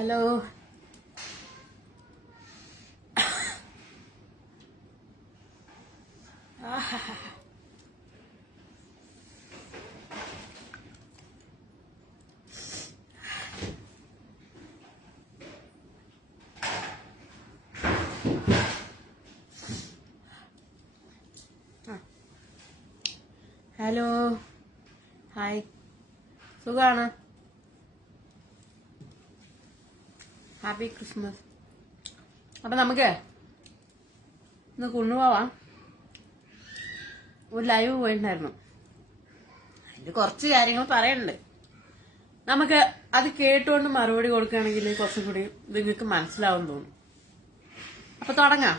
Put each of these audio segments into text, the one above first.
Hello hello hi സുഖാണ്. Happy Christmas. അപ്പൊ നമുക്ക് ഇന്ന് കുണ്ണുപോവാം. ഒരു ലൈവ് പോയിട്ടുണ്ടായിരുന്നു. അതിന് കുറച്ച് കാര്യങ്ങൾ പറയാനുണ്ട്. നമുക്ക് അത് കേട്ടുകൊണ്ട് മറുപടി കൊടുക്കുകയാണെങ്കിൽ കുറച്ചും കൂടി നിങ്ങൾക്ക് മനസ്സിലാവും തോന്നും. അപ്പൊ തുടങ്ങാം.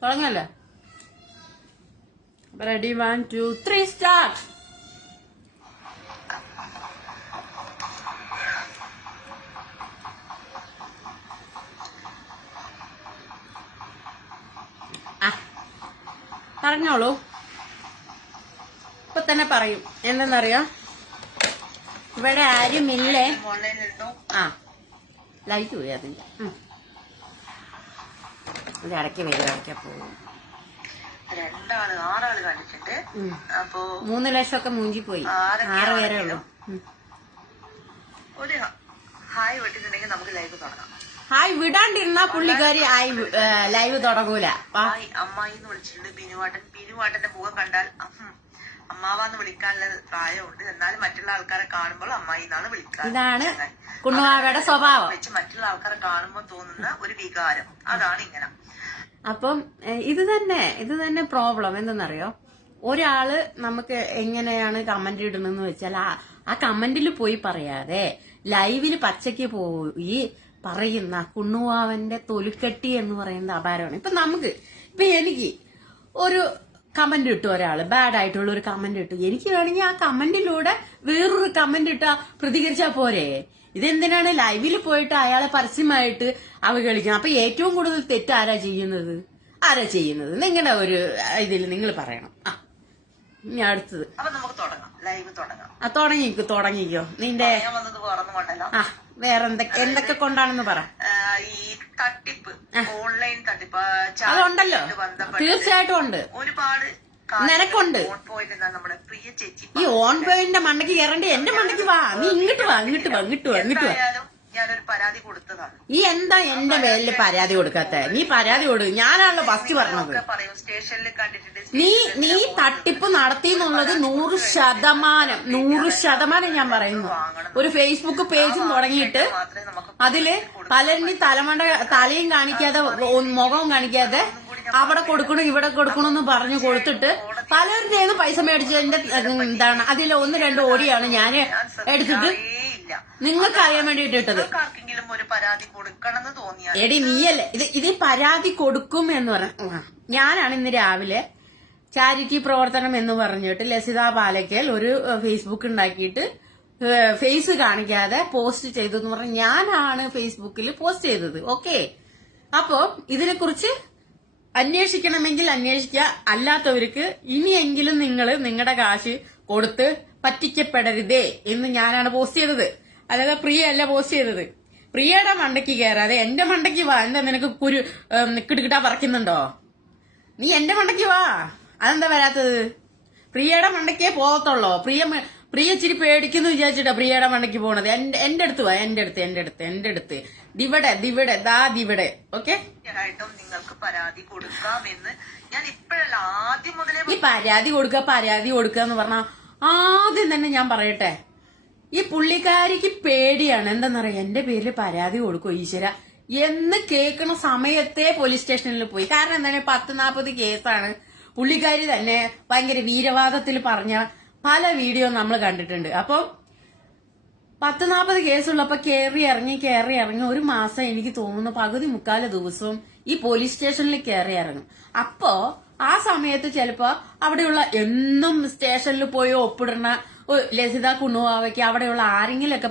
തുടങ്ങല്ലേ? Ready 1 2 3 start. പറഞ്ഞോളൂ. ഇപ്പൊ തന്നെ പറയും. എന്തെന്നറിയോ, ഇവിടെ ആരുമില്ലേ. ലൈറ്റ് പോയി അതില്ല. ഇടയ്ക്ക് വരും, ഇടയ്ക്ക് പോകും. 6 കണ്ടിട്ടുണ്ട്. അപ്പോ 3 ലക്ഷമൊക്കെ മൂഞ്ചി പോയി. 6 പേരേ ഉള്ളൂ. ഒരു ഹായ് വിട്ടിട്ടുണ്ടെങ്കിൽ നമുക്ക് ലൈവ് തുടങ്ങാം. ഹായ് വിടാണ്ടിരുന്നാ പുള്ളിക്കാരി ലൈവ് തുടങ്ങൂല. ഹായ് അമ്മായിന്ന് വിളിച്ചിട്ടുണ്ട്. ബിനുവാട്ടന്റെ മുഖം കണ്ടാൽ അമ്മാവാന്ന് വിളിക്കാനുള്ള പ്രായമുണ്ട്. എന്നാലും മറ്റുള്ള ആൾക്കാരെ കാണുമ്പോൾ അമ്മായി എന്നാണ് വിളിക്കുക. ഇതാണ് കുണ്ണുവാവയുടെ സ്വഭാവം. വെച്ച് മറ്റുള്ള ആൾക്കാരെ കാണുമ്പോൾ തോന്നുന്ന ഒരു വികാരം, അതാണ് ഇങ്ങനെ. അപ്പം ഇത് തന്നെ പ്രോബ്ലം. എന്തെന്നറിയോ, ഒരാള് നമുക്ക് എങ്ങനെയാണ് കമന്റ് ഇടുന്നെന്ന് വെച്ചാൽ ആ കമന്റിൽ പോയി പറയാതെ ലൈവില് പച്ചയ്ക്ക് പോയി പറയുന്ന കുണ്ണുവാവന്റെ തൊലിക്കെട്ടി എന്ന് പറയുന്ന അപാരമാണ്. ഇപ്പൊ എനിക്ക് ഒരു കമന്റ് ഇട്ടു, ഒരാള് ബാഡ് ആയിട്ടുള്ള ഒരു കമന്റ് ഇട്ടു. എനിക്ക് വേണമെങ്കിൽ ആ കമന്റിലൂടെ വേറൊരു കമന്റ് ഇട്ടാ പ്രതികരിച്ചാ പോരെ? ഇതെന്തിനാണ് ലൈവിൽ പോയിട്ട് അയാളെ പരസ്യമായിട്ട് അവഗണിക്കണം? അപ്പൊ ഏറ്റവും കൂടുതൽ തെറ്റ് ആരാ ചെയ്യുന്നത്? നിങ്ങളുടെ ഒരു ഇതിൽ നിങ്ങൾ പറയണം. ഇനി അടുത്തത്. അപ്പൊ നമുക്ക് തുടങ്ങാം, ലൈവ് തുടങ്ങാം. തുടങ്ങിക്കോ. നിന്റെ വേറെ എന്തൊക്കെ കൊണ്ടാണെന്ന് പറ. ഈ തട്ടിപ്പ്, ഓൺലൈൻ തട്ടിപ്പ് അതുണ്ടല്ലോ, തീർച്ചയായിട്ടും ഉണ്ട്. ഒരുപാട് നിനക്കുണ്ട്. നമ്മുടെ പ്രിയ ചേച്ചി ഈ ഓൺ പോയിന്റിന്റെ മണ്ടയ്ക്ക് കയറണ്ടി. എന്റെ മണ്ടയ്ക്ക് വാ, നീ ഇങ്ങോട്ട് വാ. ഞാനൊരു പരാതി കൊടുത്തതാണ്. ഈ എന്താ എന്റെ പേരില് പരാതി കൊടുക്കാത്ത? നീ പരാതി കൊടുക്കും. ഞാനാണല്ലോ ഫസ്റ്റ് പറഞ്ഞത്. സ്റ്റേഷനിൽ കണ്ടിട്ടുണ്ട്. നീ തട്ടിപ്പ് നടത്തി എന്നുള്ളത് 100% ഞാൻ പറയുന്നു. ഒരു ഫേസ്ബുക്ക് പേജും തുടങ്ങിയിട്ട് അതില് പലരും തലയും കാണിക്കാതെ മുഖവും കാണിക്കാതെ അവിടെ കൊടുക്കണു ഇവിടെ കൊടുക്കണമെന്ന് പറഞ്ഞു കൊടുത്തിട്ട് പലരുടെയും പൈസ മേടിച്ചതിന്റെ എന്താണ് അതിൽ 1-2 ഓടിയാണ് ഞാൻ എടുത്തിട്ട് നിങ്ങൾക്ക് അറിയാൻ വേണ്ടിട്ട് ഇട്ടത്. എടി നീയല്ലേ ഇത് പരാതി കൊടുക്കും എന്ന് പറഞ്ഞ. ഞാനാണ് ഇന്ന് രാവിലെ ചാരിറ്റി പ്രവർത്തനം എന്ന് പറഞ്ഞിട്ട് ലസിത പാലയ്ക്കൽ ഒരു ഫേസ്ബുക്ക് ഉണ്ടാക്കിയിട്ട് ഫേസ് കാണിക്കാതെ പോസ്റ്റ് ചെയ്തു എന്ന് പറഞ്ഞ ഞാനാണ് ഫേസ്ബുക്കിൽ പോസ്റ്റ് ചെയ്തത്. ഓക്കെ, അപ്പോ ഇതിനെക്കുറിച്ച് അന്വേഷിക്കണമെങ്കിൽ അന്വേഷിക്കുക. അല്ലാത്തവർക്ക് ഇനിയെങ്കിലും നിങ്ങൾ നിങ്ങളുടെ കാശ് കൊടുത്ത് പറ്റിക്കപ്പെടരുതേ എന്ന് ഞാനാണ് പോസ്റ്റ് ചെയ്തത്. അല്ലാതെ പ്രിയ അല്ല പോസ്റ്റ് ചെയ്തത്. പ്രിയയുടെ മണ്ടയ്ക്ക് കയറാതെ എന്റെ മണ്ടയ്ക്ക് വാ. എന്താ നിനക്ക് കിടുകിട്ടാ പറിക്കുന്നുണ്ടോ? നീ എന്റെ മണ്ടയ്ക്ക് വാ. അതെന്താ വരാത്തത്? പ്രിയയുടെ മണ്ടയ്ക്കേ പോകത്തുള്ളോ? പ്രിയ ഇച്ചിരി പേടിക്കുന്നു വിചാരിച്ചിട്ടാ പ്രിയയുടെ മണ്ടയ്ക്ക് പോണത്. എന്റെ അടുത്ത് വാ. എന്റെ അടുത്ത് ദിവിടെ. ഓക്കെ, നിങ്ങൾക്ക് പരാതി കൊടുക്കാമെന്ന് ഞാൻ ഇപ്പോഴല്ല, ആദ്യം മുതലേ. ഈ പരാതി കൊടുക്കുക എന്ന് പറഞ്ഞാ ആദ്യം തന്നെ ഞാൻ പറയട്ടെ, ഈ പുള്ളിക്കാരിക്ക് പേടിയാണ്. എന്താന്നറിയാം, എന്റെ പേരിൽ പരാതി കൊടുക്കോ ഈശ്വര എന്ന് കേൾക്കണ സമയത്തെ പോലീസ് സ്റ്റേഷനിൽ പോയി. കാരണം എന്താണ്, 10-40 കേസാണ്. പുള്ളിക്കാരി തന്നെ ഭയങ്കര വീരവാദത്തിൽ പറഞ്ഞ പല വീഡിയോ നമ്മൾ കണ്ടിട്ടുണ്ട്. അപ്പൊ 10-40 കേസുള്ളപ്പോ കയറി ഇറങ്ങി ഒരു മാസം എനിക്ക് തോന്നുന്നു പകുതി മുക്കാല് ദിവസവും ഈ പോലീസ് സ്റ്റേഷനിൽ കയറി ഇറങ്ങും. അപ്പോ ആ സമയത്ത് ചിലപ്പോ അവിടെയുള്ള എന്നും സ്റ്റേഷനിൽ പോയി ഒപ്പിടുന്ന ലസിത കുണ്ണുവാവയ്ക്ക് അവിടെയുള്ള ആരെങ്കിലൊക്കെ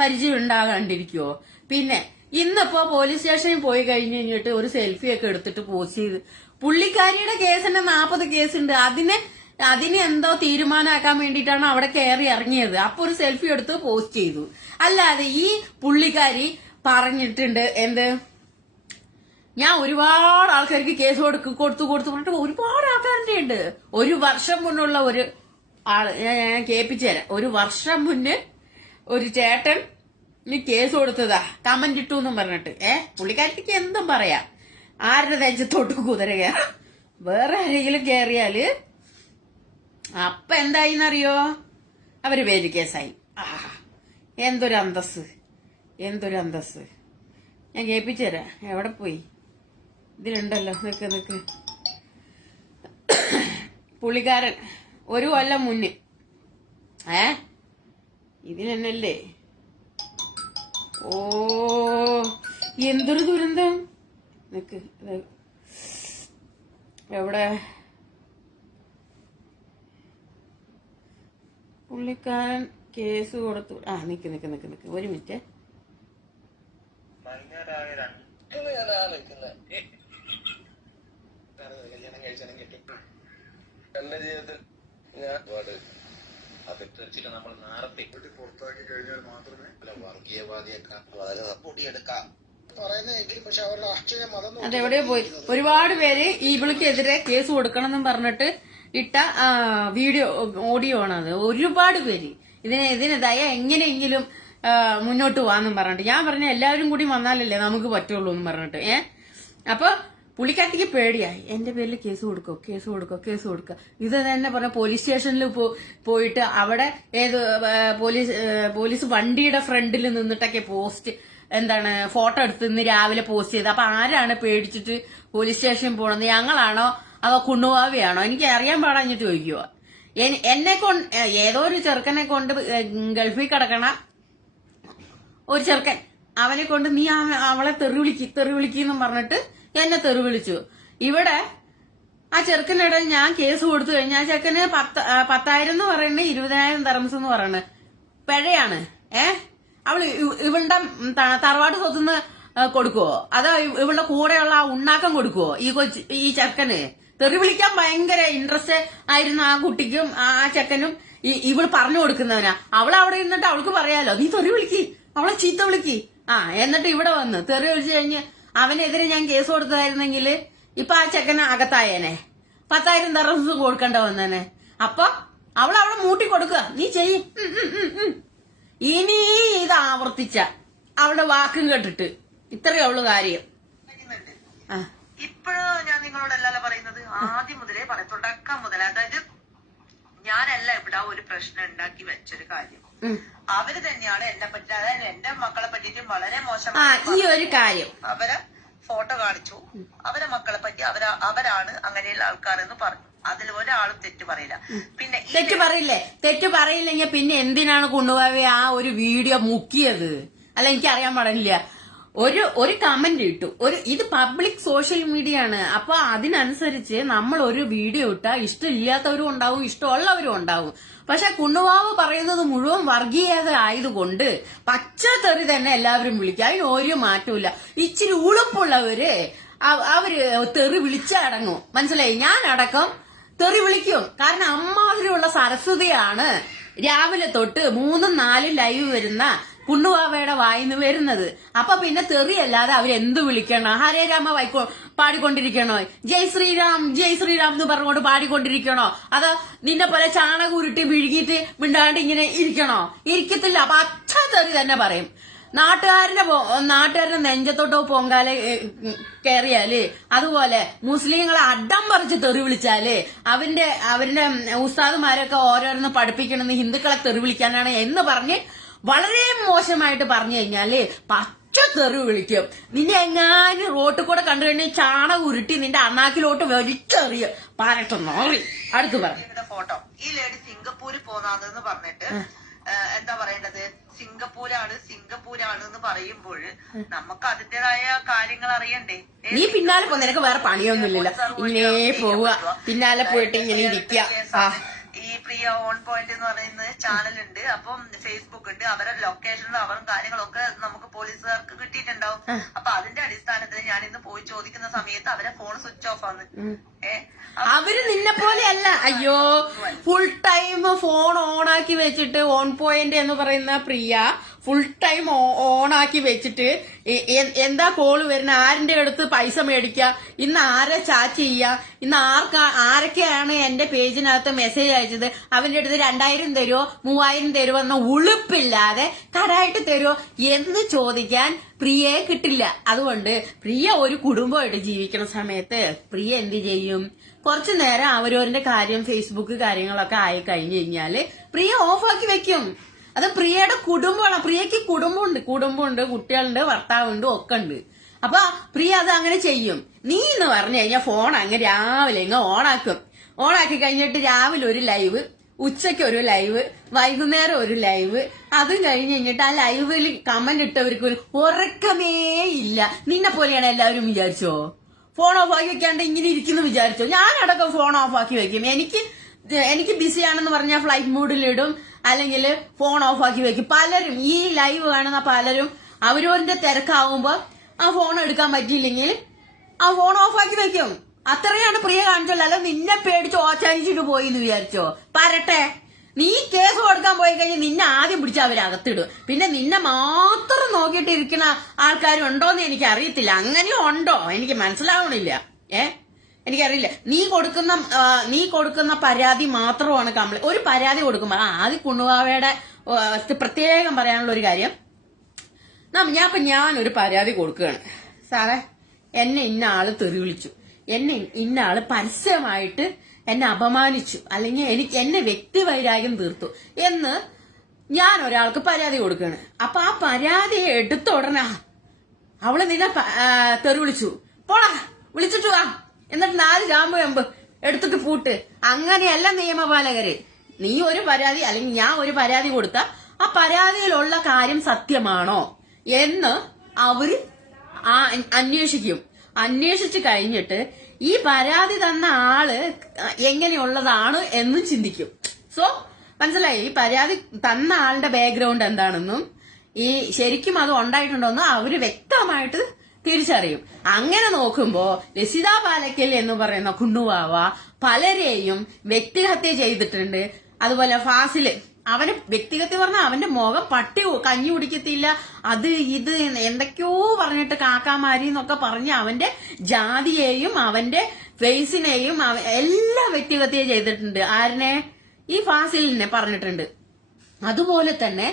പരിചയം ഉണ്ടാകാണ്ടിരിക്കുവോ? പിന്നെ ഇന്നിപ്പോ പോലീസ് സ്റ്റേഷനിൽ പോയി കഴിഞ്ഞിട്ട് ഒരു സെൽഫി ഒക്കെ എടുത്തിട്ട് പോസ്റ്റ് ചെയ്ത് പുള്ളിക്കാരിയുടെ കേസിന്റെ 40 കേസുണ്ട്. അതിനെ അതിന് എന്തോ തീരുമാനമാക്കാൻ വേണ്ടിയിട്ടാണ് അവിടെ കയറി ഇറങ്ങിയത്. അപ്പൊ ഒരു സെൽഫി എടുത്ത് പോസ്റ്റ് ചെയ്തു. അല്ലാതെ ഈ പുള്ളിക്കാരി പറഞ്ഞിട്ടുണ്ട് എന്ത്, ഞാൻ ഒരുപാട് ആൾക്കാർക്ക് കേസ് കൊടുത്തു പറഞ്ഞിട്ട് ഒരുപാട് ആൾക്കാരുടെ ഉണ്ട്. ഒരു വർഷം മുന്നുള്ള ഒരു ആള് ഞാൻ കേൾപ്പിച്ചു തരാം. ഒരു വർഷം മുന്നേ ഒരു ചേട്ടൻ കേസ് കൊടുത്തതാ, കമന്റ് ഇട്ടു എന്നും പറഞ്ഞിട്ട്. പുള്ളിക്കാരിക്ക് എന്തും പറയാം, ആരുടെ നെഞ്ചത്തോട്ട് കുതിര കയറാം. വേറെ ആരെങ്കിലും കയറിയാല് അപ്പൊ എന്തായിന്നറിയോ, അവര് പേര് കേസായി. എന്തൊരു അന്തസ്, എന്തൊരു അന്തസ്. ഞാൻ കേൾപ്പിച്ചു തരാം. എവിടെ പോയി, ഇതിലുണ്ടല്ലോ, നിക്ക്. പുള്ളിക്കാരൻ ഒരു കൊല്ലം മുന്നേ ഇതിനെന്നല്ലേ, ഓ എന്തൊരു ദുരന്തം. നിക്ക്, എവിടെ പുള്ളിക്കാരൻ കേസ് കൊടുത്തു. നിക്ക് ഒരു മിനിറ്റ്. എന്റെ ജീവിതത്തിൽ ഞാൻ അതെക്കുറിച്ചിട്ട് നമ്മൾ നേരത്തെ പുറത്താക്കി കഴിഞ്ഞാൽ മാത്രമേ വർഗീയവാദിയൊക്കെ വളരെ പൊടിയെടുക്കാം പറയുന്നതെങ്കിലും, പക്ഷെ അവരുടെ രാഷ്ട്രീയ മതം അതെവിടെയോ പോയി. ഒരുപാട് പേര് ഈ വിളിക്കെതിരെ കേസ് കൊടുക്കണം എന്നും പറഞ്ഞിട്ട് ഇട്ട വീഡിയോ ഓഡിയോ ആണത്. ഒരുപാട് പേര് ഇതിനെതിരെ എങ്ങനെയെങ്കിലും മുന്നോട്ട് പോവാന്നും പറഞ്ഞിട്ട്. ഞാൻ പറഞ്ഞ എല്ലാവരും കൂടി വന്നാലല്ലേ നമുക്ക് പറ്റുള്ളൂ എന്ന് പറഞ്ഞിട്ട്. അപ്പൊ പുള്ളിക്കാട്ടിക്ക് പേടിയായി, എന്റെ പേരിൽ കേസ് കൊടുക്കോ. ഇത് തന്നെ പറഞ്ഞ പോലീസ് സ്റ്റേഷനിൽ പോയിട്ട് അവിടെ പോലീസ് വണ്ടിയുടെ ഫ്രണ്ടിൽ നിന്നിട്ടൊക്കെ ഫോട്ടോ എടുത്ത് ഇന്ന് രാവിലെ പോസ്റ്റ് ചെയ്ത്. അപ്പൊ ആരാണ് പേടിച്ചിട്ട് പോലീസ് സ്റ്റേഷനിൽ പോണത്, ഞങ്ങളാണോ അതോ കുണ്ണുവാവിയാണോ? എനിക്ക് അറിയാൻ പാടാഞ്ഞിട്ട് ചോദിക്കുക. എന്നെ കൊണ്ട് ഏതോ ഒരു ചെറുക്കനെ കൊണ്ട് ഗൾഫിൽ കിടക്കണ ഒരു ചെറുക്കൻ, അവനെ കൊണ്ട് നീ അവളെ തെറി വിളിക്കെന്നും പറഞ്ഞിട്ട് എന്നെ തെറി വിളിച്ചു. ഇവിടെ ആ ചെറുക്കനിടെ ഞാൻ കേസ് കൊടുത്തു കഴിഞ്ഞാൽ ആ ചെറുക്കന് 10,000 എന്ന് പറയുന്നത് 20,000 ദർഹംസ് എന്ന് പറയുന്നത് പിഴയാണ്. അവള് ഇവളുടെ തറവാട് സ്വത്തുനിന്ന് കൊടുക്കുവോ, അതോ ഇവളുടെ കൂടെയുള്ള ആ ഉണ്ണാക്കം കൊടുക്കുവോ ഈ ചെറുക്കന്? തെറി വിളിക്കാൻ ഭയങ്കര ഇൻട്രസ്റ്റ് ആയിരുന്നു ആ കുട്ടിക്കും ആ ചെക്കനും. ഇവള് പറഞ്ഞു കൊടുക്കുന്നവനാ. അവളവിടെ ഇരുന്നിട്ട് അവൾക്ക് പറയാലോ, നീ തെറി വിളിക്ക്, അവളെ ചീത്ത വിളിക്ക്. എന്നിട്ട് ഇവിടെ വന്ന് തെറി വിളിച്ചു കഴിഞ്ഞ് അവനെതിരെ ഞാൻ കേസ് കൊടുത്തതായിരുന്നെങ്കിൽ ഇപ്പൊ ആ ചെക്കന് അകത്തായേനെ, 10,000 ദർഹംസ് കൊടുക്കേണ്ട വന്നേനെ. അപ്പൊ അവളവിടെ മൂട്ടി കൊടുക്കുക, നീ ചെയ്യും. ഇനി ഇത് ആവർത്തിച്ച അവളുടെ വാക്കും കേട്ടിട്ട് ഇത്രയേ ഉള്ളു കാര്യം. ഇപ്പോഴും ഞാൻ നിങ്ങളോടല്ലല്ലോ പറയുന്നത്, ആദ്യം മുതലേ പറയും, തുടക്കം മുതൽ. അതായത് ഞാനല്ല ഇവിടെ ഒരു പ്രശ്നം ഉണ്ടാക്കി വെച്ചൊരു കാര്യം. അവര് തന്നെയാണ് എന്നെ പറ്റി, അതായത് എന്റെ മക്കളെ പറ്റിയിട്ട് വളരെ മോശമായി ഈ ഒരു കാര്യം അവരെ ഫോട്ടോ കാണിച്ചു. അവരെ മക്കളെ പറ്റി അവരാണ് അങ്ങനെയുള്ള ആൾക്കാരെന്ന് പറഞ്ഞു. അതിൽ ഒരാളും തെറ്റ് പറയില്ല. പിന്നെ തെറ്റ് പറയില്ലെങ്കിൽ പിന്നെ എന്തിനാണ് കൊണ്ടുപോയി ആ ഒരു വീഡിയോ മുക്കിയത്? അല്ല, എനിക്ക് അറിയാൻ പാടില്ല. ഒരു കമന്റ് ഇട്ടു, ഇത് പബ്ലിക് സോഷ്യൽ മീഡിയ ആണ്. അപ്പൊ അതിനനുസരിച്ച് നമ്മൾ ഒരു വീഡിയോ ഇട്ടാൽ ഇഷ്ടമില്ലാത്തവരും ഉണ്ടാവും, ഇഷ്ടമുള്ളവരും ഉണ്ടാവും. പക്ഷെ കുണ്ണുവാവ് പറയുന്നത് മുഴുവൻ വർഗീയത ആയതുകൊണ്ട് പച്ചത്തെറി തന്നെ എല്ലാവരും വിളിക്കും. അതിന് ഒരു മാറ്റമില്ല. ഇച്ചിരി ഉളുപ്പുള്ളവര് അവര് തെറി വിളിച്ചടങ്ങും. മനസ്സിലായി? ഞാൻ അടക്കം തെറി വിളിക്കും. കാരണം അമ്മാതിരിയുള്ള സരസ്വതിയാണ് രാവിലെ തൊട്ട് 3-4 ലൈവ് വരുന്ന കുണ്ണുവാവയുടെ വായിന്ന് വരുന്നത്. അപ്പൊ പിന്നെ തെറിയല്ലാതെ അവരെന്ത് വിളിക്കണോ? ഹരേ രാമ പാടിക്കൊണ്ടിരിക്കണോ? ജയ് ശ്രീരാം എന്ന് പറഞ്ഞുകൊണ്ട് പാടിക്കൊണ്ടിരിക്കണോ? അതോ നിന്നെ പോലെ ചാണകം ഉരുട്ടി വിഴുകിയിട്ട് മിണ്ടാണ്ട് ഇങ്ങനെ ഇരിക്കണോ? ഇരിക്കത്തില്ല. പച്ച തെറി തന്നെ പറയും. നാട്ടുകാരുടെ നെഞ്ചത്തോട്ടോ പൊങ്കാല കയറിയാല്, അതുപോലെ മുസ്ലിങ്ങളെ അഡം പറിച്ച് തെറി വിളിച്ചാല്, അവരുടെ ഉസ്താദുമാരൊക്കെ ഓരോന്ന് പഠിപ്പിക്കണമെന്ന് ഹിന്ദുക്കളെ തെറി വിളിക്കാനാണ് എന്ന് പറഞ്ഞ് വളരെ മോശമായിട്ട് പറഞ്ഞു കഴിഞ്ഞാല് പച്ച തെറി വിളിക്കും. നിന്നെ എങ്ങാനും റോട്ടിൽ കൂടെ കണ്ടു കഴിഞ്ഞാൽ ചാണകം ഉരുട്ടി നിന്റെ അണ്ണാക്കിലോട്ട് വലിച്ചെറിയ പാരട്ടെന്നോറി. അടുത്ത് പറഞ്ഞു ഫോട്ടോ. ഈ ലേഡി സിംഗപ്പൂരിൽ പോന്നാന്ന് പറഞ്ഞിട്ട് എന്താ പറയേണ്ടത്, സിംഗപ്പൂരാണ് എന്ന് പറയുമ്പോൾ നമുക്ക് അതിന്റേതായ കാര്യങ്ങൾ അറിയണ്ടേ? നീ പിന്നാലെ പോ, നിനക്ക് വേറെ പണിയൊന്നുമില്ലല്ലോ. ഇങ്ങനെ പോവുക, പിന്നാലെ പോയിട്ട് ഇങ്ങനെ ഇരിക്കുക. ഈ പ്രിയ പ്രിയ ഓൺ പോയിന്റ് എന്ന് പറയുന്ന ചാനലുണ്ട്, അപ്പം ഫേസ്ബുക്ക് ഉണ്ട്. അവരുടെ ലൊക്കേഷനും അവരും കാര്യങ്ങളൊക്കെ നമുക്ക് പോലീസുകാർക്ക് കിട്ടിയിട്ടുണ്ടാവും. അപ്പൊ അതിന്റെ അടിസ്ഥാനത്തിൽ ഞാൻ ഇന്ന് പോയി ചോദിക്കുന്ന സമയത്ത് അവരെ ഫോൺ സ്വിച്ച് ഓഫ് ആണ്. അവര് നിന്നെ പോലെയല്ല. അയ്യോ, ഫുൾ ടൈം ഫോൺ ഓൺ ആക്കി വെച്ചിട്ട് ഓൺ പോയിന്റ് എന്ന് പറയുന്ന പ്രിയ ഫുൾ ടൈം ഓൺ ആക്കി വെച്ചിട്ട് എന്താ കോള് വരുന്ന, ആരിന്റെ അടുത്ത് പൈസ മേടിക്കുക, ഇന്ന് ആരെ ചാറ്റ് ചെയ്യുക, ഇന്ന് ആരൊക്കെയാണ് എന്റെ പേജിനകത്ത് മെസ്സേജ് അയച്ചത്, അവന്റെ അടുത്ത് 2000 തരുമോ 3000 തരുമോ എന്ന ഉളുപ്പില്ലാതെ കടായിട്ട് തരുമോ എന്ന് ചോദിക്കാൻ പ്രിയയെ കിട്ടില്ല. അതുകൊണ്ട് പ്രിയ ഒരു കുടുംബമായിട്ട് ജീവിക്കുന്ന സമയത്ത് പ്രിയ എന്ത് ചെയ്യും, കുറച്ചു നേരം അവരവരുടെ കാര്യം ഫേസ്ബുക്ക് കാര്യങ്ങളൊക്കെ ആയി കഴിഞ്ഞു കഴിഞ്ഞാല് പ്രിയ ഓഫാക്കി വെക്കും. അത് പ്രിയയുടെ കുടുംബമാണ്. പ്രിയക്ക് കുടുംബമുണ്ട്, കുട്ടികളുണ്ട്, ഭർത്താവുണ്ട്, ഒക്കെ ഉണ്ട്. അപ്പൊ പ്രിയ അത് അങ്ങനെ ചെയ്യും. നീ എന്ന് പറഞ്ഞു കഴിഞ്ഞാൽ ഫോൺ അങ്ങ് രാവിലെ അങ്ങ് ഓണാക്കി കഴിഞ്ഞിട്ട് രാവിലെ ഒരു ലൈവ്, ഉച്ചയ്ക്ക് ഒരു ലൈവ്, വൈകുന്നേരം ഒരു ലൈവ്, അതും കഴിഞ്ഞ് കഴിഞ്ഞിട്ട് ആ ലൈവിൽ കമന്റ് ഇട്ടവർക്ക് ഒരു ഉറക്കമേ ഇല്ല. നിന്നെ പോലെയാണ് എല്ലാവരും വിചാരിച്ചോ? ഫോൺ ഓഫ് ആക്കി വെക്കാണ്ട് ഇങ്ങനെ ഇരിക്കുന്നു വിചാരിച്ചോ? ഞാനടക്കം ഫോൺ ഓഫ് ആക്കി വെക്കും. എനിക്ക് ബിസിയാണെന്ന് പറഞ്ഞാൽ ഫ്ലൈറ്റ് മോഡിലിടും, അല്ലെങ്കിൽ ഫോൺ ഓഫ് ആക്കി വെക്കും. പലരും ഈ ലൈവ് കാണുന്ന പലരും അവരവരുടെ തിരക്കാവുമ്പോ ആ ഫോൺ എടുക്കാൻ പറ്റിയില്ലെങ്കിൽ ആ ഫോൺ ഓഫ് ആക്കി വെക്കും. അത്രയാണ് പ്രിയ കാണിച്ചല്ലോ. അല്ല നിന്നെ പേടിച്ച് ഓച്ചാനിച്ചിട്ട് പോയി എന്ന് വിചാരിച്ചോ? പരട്ടെ, നീ കേസ് കൊടുക്കാൻ പോയി കഴിഞ്ഞാൽ നിന്നെ ആദ്യം പിടിച്ച് അവരകത്തിടും. പിന്നെ നിന്നെ മാത്രം നോക്കിയിട്ട് ഇരിക്കുന്ന ആൾക്കാരുണ്ടോന്ന് എനിക്ക് അറിയത്തില്ല. അങ്ങനെയും ഉണ്ടോ എനിക്ക് മനസ്സിലാവണില്ല. എനിക്കറിയില്ല. നീ കൊടുക്കുന്ന പരാതി മാത്രമാണ് കംപ്ലൈന്റ്. ഒരു പരാതി കൊടുക്കുമ്പോ ആദ്യം കുണ്ണുവാവയുടെ പ്രത്യേകം പറയാനുള്ള ഒരു കാര്യം, ഞാനൊരു പരാതി കൊടുക്കുകയാണ്. സാറേ, എന്നെ ഇന്ന ആള് തെറി വിളിച്ചു, എന്നെ ഇന്ന ആള് പരസ്യമായിട്ട് എന്നെ അപമാനിച്ചു, അല്ലെങ്കിൽ എന്നെ വ്യക്തിവൈരാഗ്യം തീർത്തു എന്ന് ഞാൻ ഒരാൾക്ക് പരാതി കൊടുക്കുകയാണ്. അപ്പൊ ആ പരാതിയെ എടുത്ത ഉടനെ അവള് നിന്നെ തെറി വിളിച്ചു, പോടാ വിളിച്ചിട്ട് വാ, എന്നിട്ട് 4 ജാമ്പ് എടുത്തിട്ട് പൂട്ട്. അങ്ങനെയല്ല നിയമപാലകര്. നീ ഒരു പരാതി അല്ലെങ്കിൽ ഞാൻ ഒരു പരാതി കൊടുത്ത ആ പരാതിയിലുള്ള കാര്യം സത്യമാണോ എന്ന് അവര് അന്വേഷിക്കും. അന്വേഷിച്ചു കഴിഞ്ഞിട്ട് ഈ പരാതി തന്ന ആള് എങ്ങനെയുള്ളതാണ് എന്നും ചിന്തിക്കും. സോ മനസ്സിലായി, ഈ പരാതി തന്ന ആളുടെ ബാക്ക്ഗ്രൗണ്ട് എന്താണെന്നും ഈ ശരിക്കും അത് ഉണ്ടായിട്ടുണ്ടോന്നും അവര് വ്യക്തമായിട്ട് തിരിച്ചറിയും. അങ്ങനെ നോക്കുമ്പോ ലസിത പാലക്കൽ എന്ന് പറയുന്ന കുണ്ണുവാവ പലരെയും വ്യക്തിഹത്യ ചെയ്തിട്ടുണ്ട്. അതുപോലെ ഫാസില്, അവന് വ്യക്തിഹത്യ പറഞ്ഞാൽ അവന്റെ മുഖം പട്ടി കഞ്ഞി കുടിക്കത്തില്ല, അത് ഇത് എന്തൊക്കെയോ പറഞ്ഞിട്ട് കാക്കാമാരി എന്നൊക്കെ പറഞ്ഞ് അവന്റെ ജാതിയെയും അവന്റെ ഫേസിനെയും എല്ലാം വ്യക്തിഹത്യ ചെയ്തിട്ടുണ്ട്. ആരിനെ? ഈ ഫാസിലിനെ പറഞ്ഞിട്ടുണ്ട്. അതുപോലെ തന്നെ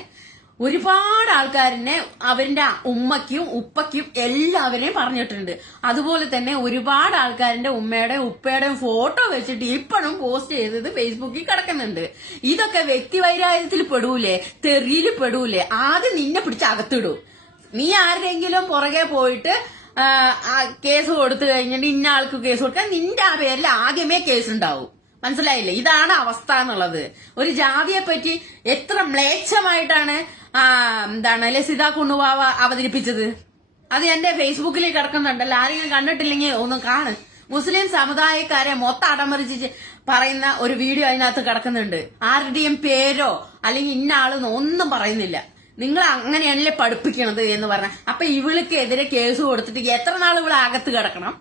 ഒരുപാട് ആൾക്കാരിനെ അവരുടെ ഉമ്മയ്ക്കും ഉപ്പയ്ക്കും എല്ലാവരെയും പറഞ്ഞിട്ടുണ്ട്. അതുപോലെ തന്നെ ഒരുപാട് ആൾക്കാരുടെ ഉമ്മയുടെയും ഉപ്പയുടെയും ഫോട്ടോ വെച്ചിട്ട് ഇപ്പോഴും പോസ്റ്റ് ചെയ്തത് ഫേസ്ബുക്കിൽ കിടക്കുന്നുണ്ട്. ഇതൊക്കെ വ്യക്തിവൈരാഗ്യത്തിൽ പെടൂലേ, തെറിയിൽ പെടൂലേ? ആദ്യം നിന്നെ പിടിച്ച് അകത്തിടൂ. നീ ആരുടെങ്കിലും പുറകെ പോയിട്ട് കേസ് കൊടുത്തു കഴിഞ്ഞിട്ട് ഇന്ന ആൾക്ക് കേസ് കൊടുക്കാൻ നിന്റെ ആ പേരിൽ ആദ്യമേ കേസ് ഉണ്ടാവും. മനസ്സിലായില്ലേ? ഇതാണ് അവസ്ഥ എന്നുള്ളത്. ഒരു ജാതിയെ പറ്റി എത്ര മ്ലേച്ഛമായിട്ടാണ് ലസിത കുണ്ണുവാവ അവതരിപ്പിച്ചത്. അത് എന്റെ ഫേസ്ബുക്കിൽ കിടക്കുന്നുണ്ടല്ലോ, ആരെങ്കിലും കണ്ടിട്ടില്ലെങ്കിൽ ഒന്ന് കാണ്. മുസ്ലിം സമുദായക്കാരെ മൊത്തം അടമറിച്ച് പറയുന്ന ഒരു വീഡിയോ അതിനകത്ത് കിടക്കുന്നുണ്ട്. ആരുടെയും പേരോ അല്ലെങ്കിൽ ഇന്ന ആളെന്നോ ഒന്നും പറയുന്നില്ല. നിങ്ങൾ അങ്ങനെയാണല്ലേ പഠിപ്പിക്കണത് എന്ന് പറഞ്ഞ. അപ്പൊ ഇവൾക്കെതിരെ കേസ് കൊടുത്തിട്ട് എത്ര നാൾ ഇവളെ അകത്ത് കിടക്കണം?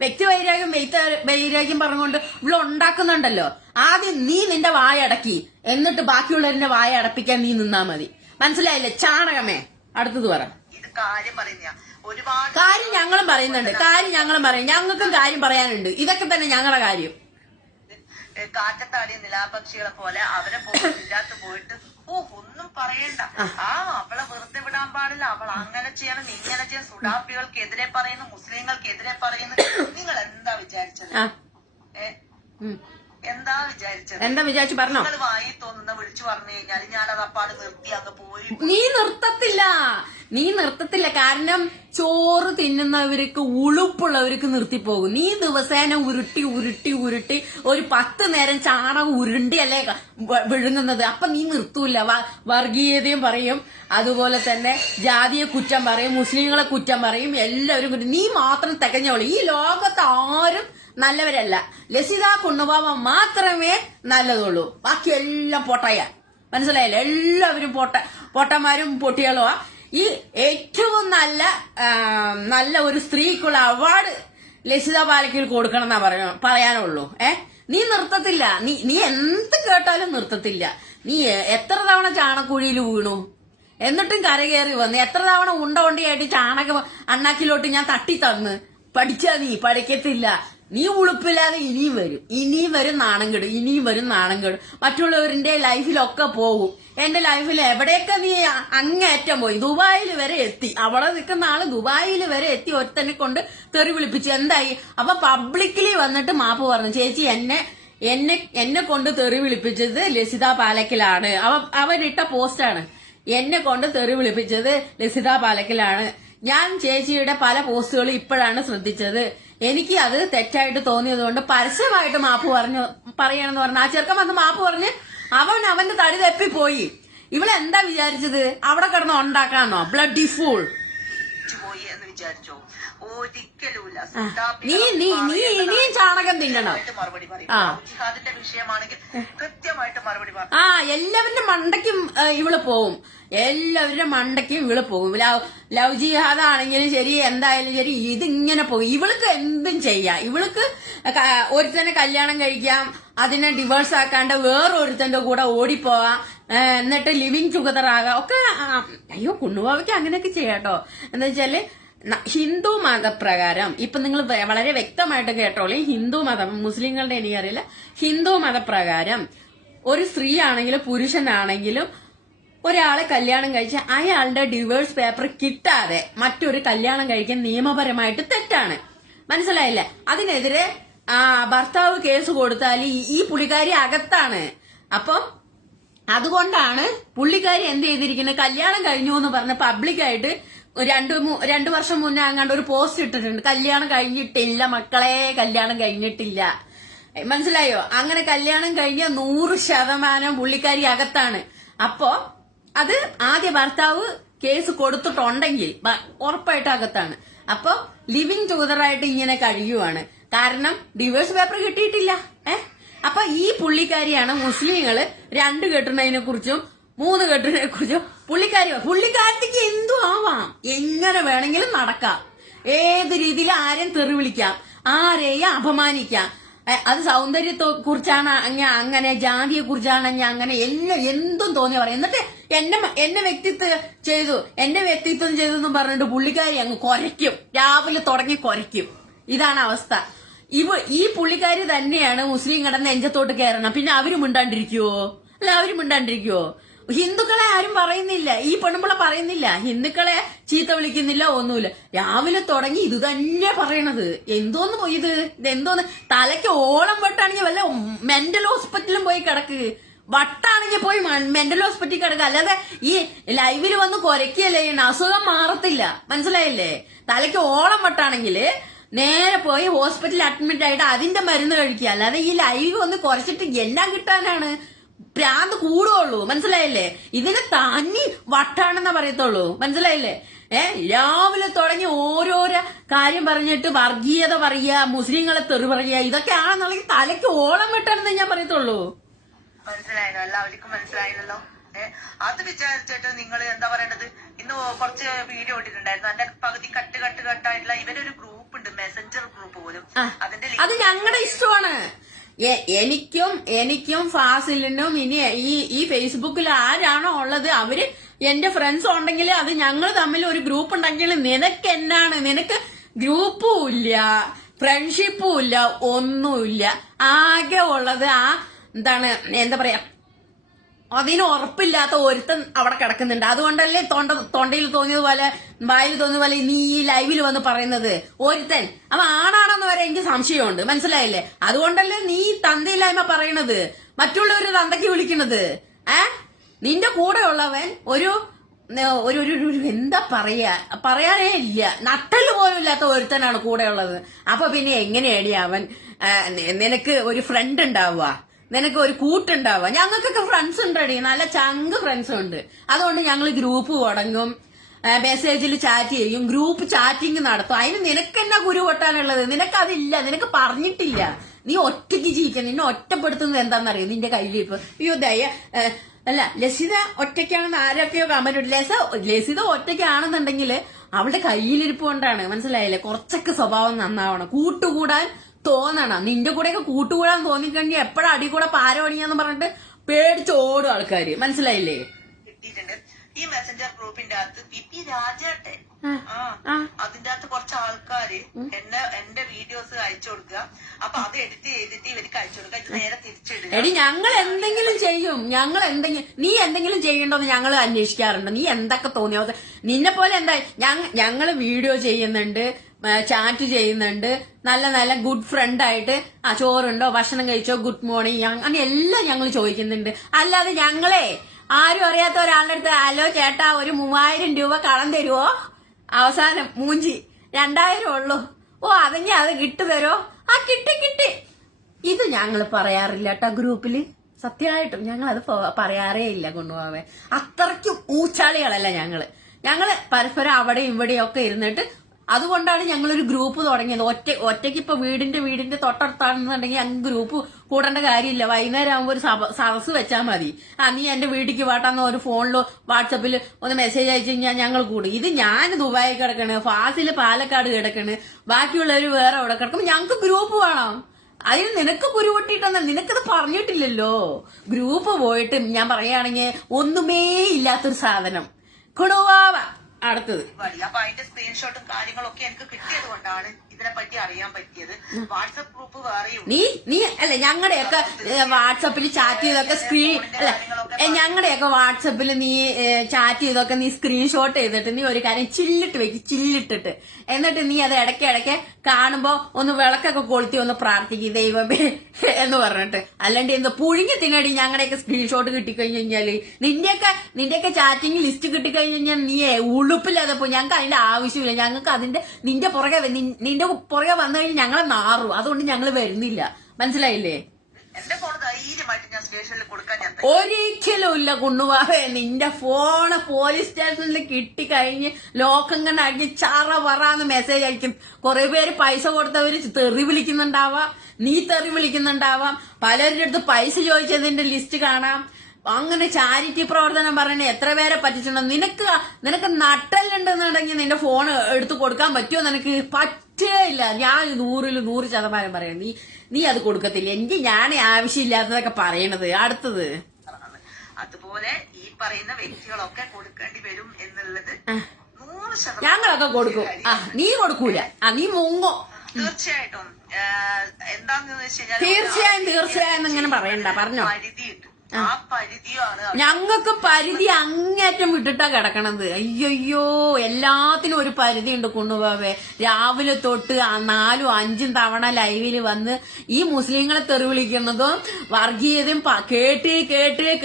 വ്യക്തിവൈരാഗ്യം പറഞ്ഞുകൊണ്ട് ഇവിടെ ഉണ്ടാക്കുന്നുണ്ടല്ലോ. ആദ്യം നീ നിന്റെ വായ അടക്കി, എന്നിട്ട് ബാക്കിയുള്ളവരുടെ വായ അടപ്പിക്കാൻ നീ നിന്നാ മതി. മനസ്സിലായില്ലേ? ചാണകമേ. അടുത്തത് പറ. കാര്യം ഞങ്ങളും പറയുന്നുണ്ട്, ഞങ്ങൾക്കും കാര്യം പറയാനുണ്ട്. ഇതൊക്കെ തന്നെ ഞങ്ങളുടെ കാര്യം. കാറ്റത്താടിയ നിലാപക്ഷികളെ പോലെ അവരെ ഇല്ലാത്ത പോയിട്ട് ഒന്നും പറയണ്ട. അവളെ വെറുതെ വിടാൻ പാടില്ല, അവൾ അങ്ങനെ ചെയ്യണം ഇങ്ങനെ ചെയ്യണം. സുഡാപ്പികൾക്കെതിരെ പറയുന്നു, മുസ്ലിങ്ങൾക്കെതിരെ പറയുന്നു. നിങ്ങൾ എന്താ വിചാരിച്ചത്? എന്താ വിചാരിച്ചു പറഞ്ഞോ? നിങ്ങൾ വായി തോന്നുന്ന വിളിച്ചു പറഞ്ഞു കഴിഞ്ഞാൽ ഞാനത് അപ്പാട് നിർത്തി അങ്ങ് പോയി. നീ നിർത്തത്തില്ല. നീ നിർത്തത്തില്ല. കാരണം ചോറ് തിന്നുന്നവർക്ക് ഉളുപ്പുള്ളവർക്ക് നിർത്തിപ്പോകും. നീ ദിവസേന ഉരുട്ടി ഉരുട്ടി ഉരുട്ടി ഒരു 10 നേരം ചാണകം ഉരുണ്ടിയല്ലേ വിഴുങ്ങുന്നത്. അപ്പൊ നീ നിർത്തൂല. വർഗീയതയും പറയും, അതുപോലെ തന്നെ ജാതിയെ കുറ്റം പറയും, മുസ്ലിങ്ങളെ കുറ്റം പറയും, എല്ലാവരും കുറ്റം. നീ മാത്രം തികഞ്ഞോളൂ. ഈ ലോകത്ത് ആരും നല്ലവരല്ല. ലസിത കുണ്ണുബാബ മാത്രമേ നല്ലതുള്ളൂ. ബാക്കി എല്ലാം പൊട്ടയ. മനസ്സിലായില്ലേ? എല്ലാവരും പൊട്ടന്മാരും പൊട്ടികളുമാ. ഈ ഏറ്റവും നല്ല ഒരു സ്ത്രീക്കുള്ള അവാർഡ് ലസിത പാലയ്ക്കൽ കൊടുക്കണം എന്നാ പറയാനുള്ളൂ. നീ നിർത്തത്തില്ല. നീ എന്ത് കേട്ടാലും നിർത്തത്തില്ല. നീ എത്ര തവണ ചാണക്കുഴിയിൽ വീണു, എന്നിട്ടും കരകയറി വന്ന്. എത്ര തവണ ഉണ്ടയായിട്ട് ചാണകം അണ്ണാക്കിലോട്ട് ഞാൻ തട്ടി തന്ന്. പഠിച്ചാ നീ പഠിക്കത്തില്ല. നീ ഉളുപ്പില്ലാതെ ഇനിയും വരും നാണം കെടും, ഇനിയും വരും നാണം കെടും. മറ്റുള്ളവരുടെ ലൈഫിലൊക്കെ പോകും. എന്റെ ലൈഫിൽ എവിടെയൊക്കെ നീ അങ്ങേറ്റം പോയി. ദുബായിൽ വരെ എത്തി. അവിടെ നിൽക്കുന്ന ആള് ദുബായിൽ വരെ എത്തി. ഒരുത്തനെ കൊണ്ട് തെറി വിളിപ്പിച്ചു. എന്തായി? അപ്പൊ പബ്ലിക്കലി വന്നിട്ട് മാപ്പ് പറഞ്ഞു, ചേച്ചി എന്നെ കൊണ്ട് തെറി വിളിപ്പിച്ചത് ലസിത പാലക്കലാണ്. അവരിട്ട പോസ്റ്റാണ്. എന്നെ കൊണ്ട് തെറി വിളിപ്പിച്ചത് ലസിത പാലക്കലാണ്. ഞാൻ ചേച്ചിയുടെ പല പോസ്റ്റുകളും ഇപ്പോഴാണ് ശ്രദ്ധിച്ചത്. എനിക്ക് അത് തെറ്റായിട്ട് തോന്നിയത് കൊണ്ട് പരസ്യമായിട്ട് മാപ്പ് പറയണമെന്ന് പറഞ്ഞു. ആ ചെറുക്കൻ വന്ന് മാപ്പ് പറഞ്ഞ് അവന്റെ തടി തെപ്പിപ്പോയി. ഇവളെന്താ വിചാരിച്ചത്? അവിടെ കിടന്ന് ഉണ്ടാക്കാന്നോ? Bloody fool. പോയി എന്ന് വിചാരിച്ചോ? ഒരിക്കലുമില്ല. നീ ചാണകം തിന്നണം. മറുപടി പറയും. ജിഹാദിന്റെ വിഷയമാണെങ്കിൽ കൃത്യമായിട്ട് മറുപടി പറയും. എല്ലാവരുടെ മണ്ടയ്ക്കും ഇവള് പോവും. എല്ലാവരുടെ മണ്ടയ്ക്കും ഇവള് പോകും. ലവ് ജിഹാദ് ആണെങ്കിലും ശരി, എന്തായാലും ശരി, ഇതിങ്ങനെ പോകും. ഇവൾക്ക് എന്തും ചെയ്യാം. ഇവൾക്ക് ഒരുത്തനെ കല്യാണം കഴിക്കാം, അതിനെ ഡിവോഴ്സ് ആക്കാണ്ട് വേറൊരുത്തന്റെ കൂടെ ഓടിപ്പോവാം, എന്നിട്ട് ലിവിങ് ടുഗദർ ആകാം ഒക്കെ. അയ്യോ, കുണ്ണുവാവയ്ക്ക് അങ്ങനെയൊക്കെ ചെയ്യാട്ടോ. എന്താ വെച്ചാല് ഹിന്ദു മതപ്രകാരം ഇപ്പൊ നിങ്ങൾ വളരെ വ്യക്തമായിട്ട് കേട്ടോളൂ. ഹിന്ദു മതം, മുസ്ലിങ്ങളുടെ എനിക്കറിയില്ല. ഹിന്ദു മതപ്രകാരം ഒരു സ്ത്രീ ആണെങ്കിലും പുരുഷനാണെങ്കിലും ഒരാളെ കല്യാണം കഴിച്ച് അയാളുടെ ഡിവോഴ്സ് പേപ്പർ കിട്ടാതെ മറ്റൊരു കല്യാണം കഴിക്കാൻ നിയമപരമായിട്ട് തെറ്റാണ്. മനസ്സിലായില്ലേ? അതിനെതിരെ ഭർത്താവ് കേസ് കൊടുത്താൽ ഈ പുള്ളിക്കാരി അകത്താണ്. അപ്പം അതുകൊണ്ടാണ് പുള്ളിക്കാരി എന്ത് ചെയ്തിരിക്കുന്നത്? കല്യാണം കഴിഞ്ഞു എന്ന് പറഞ്ഞ് പബ്ലിക്കായിട്ട് 2 വർഷം മുന്നേ അങ്ങാണ്ട് ഒരു പോസ്റ്റ് ഇട്ടിട്ടുണ്ട്. കല്യാണം കഴിഞ്ഞിട്ടില്ല മക്കളെ, കല്യാണം കഴിഞ്ഞിട്ടില്ല. മനസ്സിലായോ? അങ്ങനെ കല്യാണം കഴിഞ്ഞ 100% പുള്ളിക്കാരി അകത്താണ്. അപ്പോ അത് ആദ്യ ഭർത്താവ് കേസ് കൊടുത്തിട്ടുണ്ടെങ്കിൽ ഉറപ്പായിട്ട് അകത്താണ്. അപ്പൊ ലിവിങ് ടുഗദറായിട്ട് ഇങ്ങനെ കഴിയുവാണ്. കാരണം ഡിവോഴ്സ് പേപ്പർ കിട്ടിയിട്ടില്ല. അപ്പൊ ഈ പുള്ളിക്കാരിയാണ് മുസ്ലിങ്ങള് 2 കെട്ടുന്നതിനെ കുറിച്ചും 3 കെട്ടുന്നതിനെ കുറിച്ചും പുള്ളിക്കാരത്തിക്ക് എന്തും ആവാം, എങ്ങനെ വേണമെങ്കിലും നടക്കാം, ഏത് രീതിയിൽ ആരെയും തെറി വിളിക്കാം, ആരെയും അപമാനിക്കാം. അത് സൗന്ദര്യത്തെ കുറിച്ചാണ് അങ്ങനെ, ജാതിയെ കുറിച്ചാണ് അങ്ങനെ, എല്ലാം എന്തും തോന്നിയ പറയാം. എന്നിട്ട് എന്നെ വ്യക്തിത്വം ചെയ്തു എന്ന് പറഞ്ഞിട്ട് പുള്ളിക്കാരി അങ്ങ് കുരയ്ക്കും. രാവിലെ തുടങ്ങി കുരയ്ക്കും. ഇതാണ് അവസ്ഥ. ഈ പുള്ളിക്കാരി തന്നെയാണ് മുസ്ലിം കടന്ന് നെഞ്ചത്തോട്ട് കയറണം. പിന്നെ അവര് മിണ്ടാണ്ടിരിക്കുവോ? ഹിന്ദുക്കളെ ആരും പറയുന്നില്ല. ഈ പെണ്ണുമ്പള പറയുന്നില്ല. ഹിന്ദുക്കളെ ചീത്ത വിളിക്കുന്നില്ല, ഒന്നുമില്ല. രാവിലെ തുടങ്ങി ഇത് തന്നെ പറയണത്. ഇതെന്തോന്ന് തലയ്ക്ക് ഓളം വെട്ടാണെങ്കിൽ വല്ല മെന്റൽ ഹോസ്പിറ്റലും പോയി കിടക്ക്. വട്ടാണെങ്കിൽ പോയി മെന്റൽ ഹോസ്പിറ്റലിൽ കിടക്കുക. അല്ലാതെ ഈ ലൈവിൽ വന്ന് കുരയ്ക്കല്ലേ, അസുഖം മാറത്തില്ല. മനസ്സിലായില്ലേ? തലയ്ക്ക് ഓളം വെട്ടാണെങ്കിൽ നേരെ പോയി ഹോസ്പിറ്റലിൽ അഡ്മിറ്റ് ആയിട്ട് അതിന്റെ മരുന്ന് കഴിക്കുക. അല്ലാതെ ഈ ലൈവ് വന്ന് കുറച്ചിട്ട് എല്ലാം കിട്ടാനാണ്. ഭ്രാന്ത് കൂടുള്ളൂ. മനസ്സിലായില്ലേ? ഇതിനെ തന്നി വട്ടാണെന്നാ പറയത്തുള്ളൂ. മനസ്സിലായില്ലേ? രാവിലെ തുടങ്ങി ഓരോരോ കാര്യം പറഞ്ഞിട്ട് വർഗീയത പറയുക, മുസ്ലിങ്ങളെ തെറി പറയുക, ഇതൊക്കെയാണെന്നുണ്ടെങ്കിൽ തലയ്ക്ക് ഓളം വെട്ടാണെന്ന് ഞാൻ പറയത്തുള്ളൂ. മനസ്സിലായല്ലോ? എല്ലാവർക്കും മനസ്സിലായില്ലല്ലോ. അത് വിചാരിച്ചിട്ട് നിങ്ങൾ എന്താ പറയേണ്ടത്? ഇന്ന് കുറച്ച് വീഡിയോ ഇട്ടിട്ടുണ്ടായിരുന്നു. അതിന്റെ പകുതി കട്ടായിട്ടുള്ള ഇവരൊരു ഗ്രൂപ്പ് ഉണ്ട്, മെസ്സഞ്ചർ ഗ്രൂപ്പ് പോലും. അത് ഞങ്ങളുടെ ഇഷ്ടമാണ്. എനിക്കും ഫാസിലിനും ഇനി ഈ ഫേസ്ബുക്കിൽ ആരാണോ ഉള്ളത് അവര് എന്റെ ഫ്രണ്ട്സ് ഉണ്ടെങ്കിൽ അത് ഞങ്ങൾ തമ്മിൽ ഒരു ഗ്രൂപ്പ് ഉണ്ടെങ്കിൽ നിനക്ക് ഗ്രൂപ്പും ഇല്ല, ഫ്രണ്ട്ഷിപ്പും ഇല്ല, ഒന്നുമില്ല. ആകെ ഉള്ളത് എന്താ പറയാ, അതിന് ഉറപ്പില്ലാത്ത ഒരുത്തൻ അവിടെ കിടക്കുന്നുണ്ട്. അതുകൊണ്ടല്ലേ തൊണ്ടയിൽ തോന്നിയതുപോലെ വായിൽ തോന്നിയതുപോലെ നീ ഈ ലൈവിൽ വന്ന് പറയുന്നത്. ഒരുത്തൻ അവ ആണാണെന്ന് വരെ എനിക്ക് സംശയമുണ്ട്. മനസ്സിലായില്ലേ? അതുകൊണ്ടല്ലേ നീ തന്തയില്ലായ്മ പറയണത്, മറ്റുള്ളവര് തന്തയ്ക്ക് വിളിക്കുന്നത്. നിന്റെ കൂടെ ഉള്ളവൻ ഒരു എന്താ പറയാനേ ഇല്ല, നട്ടല് പോലും ഇല്ലാത്ത ഒരുത്തനാണ് കൂടെ ഉള്ളത്. അപ്പൊ പിന്നെ എങ്ങനെയാടി അവൻ നിനക്ക് ഒരു ഫ്രണ്ട് ഉണ്ടാവുക, നിനക്ക് ഒരു കൂട്ടുണ്ടാവുക? ഞങ്ങൾക്കൊക്കെ ഫ്രണ്ട്സ് ഉണ്ടടി, നല്ല ചങ്ക് ഫ്രണ്ട്സ് ഉണ്ട്. അതുകൊണ്ട് ഞങ്ങൾ ഗ്രൂപ്പ് തുടങ്ങും, മെസ്സേജിൽ ചാറ്റ് ചെയ്യും, ഗ്രൂപ്പ് ചാറ്റിംഗ് നടത്തും. അതിന് നിനക്ക് എന്നാ കുരു പൊട്ടാനുള്ളത്? നിനക്കതില്ല, നിനക്ക് പറഞ്ഞിട്ടില്ല. നീ ഒറ്റയ്ക്ക് ജീവിക്കാൻ, നിന്നെ ഒറ്റപ്പെടുത്തുന്നത് എന്താണെന്നറിയോ? നിന്റെ കയ്യിൽ ഇപ്പൊ അല്ല ലസിത ഒറ്റയ്ക്കാണെന്ന് ആരൊക്കെയോ കമന്റ് ഇട്ടു. ലസിത ഒറ്റയ്ക്കാണെന്നുണ്ടെങ്കിൽ അവളുടെ കയ്യിലിരിപ്പ് കൊണ്ടാണ്, മനസ്സിലായില്ലേ? കുറച്ചൊക്കെ സ്വഭാവം നന്നാവണം, കൂട്ടുകൂടാൻ തോന്നണം. നിന്റെ കൂടെയൊക്കെ കൂട്ടുകൂടാൻ തോന്നിക്കഴിഞ്ഞാൽ എപ്പോഴും അടി കൂടെ പാരപണിയാന്ന് പറഞ്ഞിട്ട് പേടിച്ചോടും ആൾക്കാര്, മനസ്സിലായില്ലേ? കിട്ടിയിട്ടുണ്ട്. ഈ മെസ്സഞ്ചർ ഗ്രൂപ്പിന്റെ അകത്ത് പി രാജേട്ടൻ അതിന്റെ അകത്ത് കുറച്ച് ആൾക്കാര് എന്റെ വീഡിയോസ് അയച്ചു കൊടുക്കുക. അപ്പൊ അത് എഡിറ്റ് ചെയ്തിട്ട് ഇവർക്ക് അയച്ചു കൊടുക്കുക. ഇത് നേരെ തിരിച്ചിടുക. എടി ഞങ്ങൾ എന്തെങ്കിലും ചെയ്യും, നീ എന്തെങ്കിലും ചെയ്യണ്ടോന്ന് ഞങ്ങൾ അന്വേഷിക്കാറുണ്ട്. നീ എന്തൊക്കെ തോന്നിയോ നിന്നെ പോലെ എന്താ ഞങ്ങള് വീഡിയോ ചെയ്യുന്നുണ്ട്, ചാറ്റ് ചെയ്യുന്നുണ്ട്, നല്ല നല്ല ഗുഡ് ഫ്രണ്ട് ആയിട്ട് ചോറുണ്ടോ, ഭക്ഷണം കഴിച്ചോ, ഗുഡ് മോർണിംഗ്, അങ്ങനെ എല്ലാം ഞങ്ങൾ ചോദിക്കുന്നുണ്ട്. അല്ലാതെ ഞങ്ങളെ ആരും അറിയാത്ത ഒരാളുടെ അടുത്ത് ഹലോ ചേട്ടാ ഒരു 3000 രൂപ കടം തരുവോ, അവസാനം മൂഞ്ചി 2000 ഉള്ളൂ, ഓ അതഞ്ഞ അത് കിട്ടുതരോ, കിട്ടി. ഇത് ഞങ്ങൾ പറയാറില്ല കേട്ടോ ഗ്രൂപ്പില്. സത്യമായിട്ടും ഞങ്ങൾ അത് പറയാറേ ഇല്ല കൊണ്ടുപോവേ. അത്രയ്ക്കും ഊച്ചാളികളല്ല ഞങ്ങള് പരസ്പരം അവിടെയും ഇവിടെയും ഒക്കെ ഇരുന്നിട്ട്. അതുകൊണ്ടാണ് ഞങ്ങളൊരു ഗ്രൂപ്പ് തുടങ്ങിയത്. ഒറ്റയ്ക്ക് ഇപ്പൊ വീടിന്റെ തൊട്ടടുത്താണെന്നുണ്ടെങ്കിൽ ഞങ്ങൾ ഗ്രൂപ്പ് കൂടേണ്ട കാര്യമില്ല. വൈകുന്നേരം ആകുമ്പോൾ ഒരു സദസ് വെച്ചാൽ മതി. നീ എന്റെ വീട്ടിക്ക് വാട്ടാന്ന് ഒരു ഫോണിലോ വാട്സപ്പിൽ ഒന്ന് മെസ്സേജ് അയച്ചു കഴിഞ്ഞാൽ ഞങ്ങൾ കൂടും. ഇത് ഞാൻ ദുബായി കിടക്കണ്, ഫാസില് പാലക്കാട് കിടക്കണ്, ബാക്കിയുള്ളവര് വേറെ അവിടെ കിടക്കുമ്പോ ഞങ്ങക്ക് ഗ്രൂപ്പ് വേണം. അതിന് നിനക്ക് കുരുപൊട്ടിട്ടെന്ന നിനക്കത് പറഞ്ഞിട്ടില്ലല്ലോ. ഗ്രൂപ്പ് പോയിട്ട് ഞാൻ പറയുകയാണെങ്കിൽ ഒന്നുമേ ഇല്ലാത്തൊരു സാധനം കൊണ്ടുപോവാ. അടുത്തത് അപ്പൊ അതിന്റെ സ്ക്രീൻഷോട്ടും കാര്യങ്ങളൊക്കെ എനിക്ക് കിട്ടിയത് കൊണ്ടാണ് ഇതിനെ പറ്റി അറിയാൻ പറ്റിയത്. വാട്സപ്പ് ഗ്രൂപ്പ് വേറെയും നീ അല്ല ഞങ്ങളുടെയൊക്കെ വാട്സപ്പിൽ ചാറ്റ് ചെയ്തൊക്കെ ഞങ്ങളുടെയൊക്കെ വാട്സപ്പിൽ നീ ചാറ്റ് ചെയ്തൊക്കെ നീ സ്ക്രീൻഷോട്ട് ചെയ്തിട്ട് നീ ഒരു കാര്യം ചില്ലിട്ടിട്ട് എന്നിട്ട് നീ അത് ഇടയ്ക്ക് കാണുമ്പോ ഒന്ന് വിളക്കൊക്കെ കൊളുത്തി ഒന്ന് പ്രാർത്ഥിക്കും ദൈവമേ എന്ന് പറഞ്ഞിട്ട്. അല്ലാണ്ട് എന്ത് പുഴുങ്ങി തിന്നടി ഞങ്ങളുടെയൊക്കെ സ്ക്രീൻഷോട്ട് കിട്ടിക്കഴിഞ്ഞു കഴിഞ്ഞാല് നിന്റെയൊക്കെ ചാറ്റിംഗ് ലിസ്റ്റ് കിട്ടിക്കഴിഞ്ഞാൽ നീ ഉളുപ്പില്ലാതെ പോയി. ഞങ്ങൾക്ക് അതിന്റെ ആവശ്യമില്ല. ഞങ്ങൾക്ക് നിന്റെ പുറകെ വന്നു കഴിഞ്ഞാൽ ഞങ്ങളെ നാറും. അതുകൊണ്ട് ഞങ്ങൾ വരുന്നില്ല, മനസ്സിലായില്ലേ? എന്റെ ഫോൺ ധൈര്യമായിട്ട് ഞാൻ സ്റ്റേഷനിൽ കൊടുക്കാൻ ഒരിക്കലും ഇല്ല കുണ്ണുവാവേ. നിന്റെ ഫോണ് പോലീസ് സ്റ്റേഷനിൽ കിട്ടിക്കഴിഞ്ഞ് ലോക്കം കണ്ടടിഞ്ഞ് ചറ വറാന്ന് മെസ്സേജ് അയക്കും. കുറെ പേര് പൈസ കൊടുത്തവര് തെറി വിളിക്കുന്നുണ്ടാവാം, നീ തെറി വിളിക്കുന്നുണ്ടാവാം, പലരുടെ അടുത്ത് പൈസ ചോദിച്ചതിന്റെ ലിസ്റ്റ് കാണാം. അങ്ങനെ ചാരിറ്റി പ്രവർത്തനം പറഞ്ഞ എത്ര പേരെ പറ്റിച്ചിട്ടുണ്ടോ? നിനക്ക് നട്ടല്ലുണ്ടെന്നുണ്ടെങ്കിൽ നിന്റെ ഫോൺ എടുത്ത് കൊടുക്കാൻ പറ്റുമോ? നിനക്ക് പറ്റേയില്ല. ഞാൻ 100% പറയാം, നീ അത് കൊടുക്കത്തില്ല. ഞാൻ ആവശ്യമില്ലാത്തതൊക്കെ പറയണത്. അടുത്തത് അതുപോലെ ഈ പറയുന്ന വ്യക്തികളൊക്കെ കൊടുക്കേണ്ടി വരും എന്നുള്ളത് 100% ഞങ്ങളൊക്കെ കൊടുക്കും. നീ കൊടുക്കൂല, നീ മുങ്ങോ. തീർച്ചയായിട്ടും. എന്താന്ന് വെച്ച് കഴിഞ്ഞാൽ തീർച്ചയായും ഇങ്ങനെ പറയണ്ട, പറഞ്ഞോ. പരിധിയുണ്ട്. ആ പരിധിയാണ് ഞങ്ങൾക്ക് പരിധി അങ്ങേറ്റം വിട്ടിട്ടാ കിടക്കണത്. അയ്യോ എല്ലാത്തിനും ഒരു പരിധി ഉണ്ട് കുണ്ണുവാവേ. രാവിലെ തൊട്ട് 4ഉം 5ഉം തവണ ലൈവില് വന്ന് ഈ മുസ്ലിങ്ങളെ തെറി വിളിക്കുന്നതും വർഗീയതയും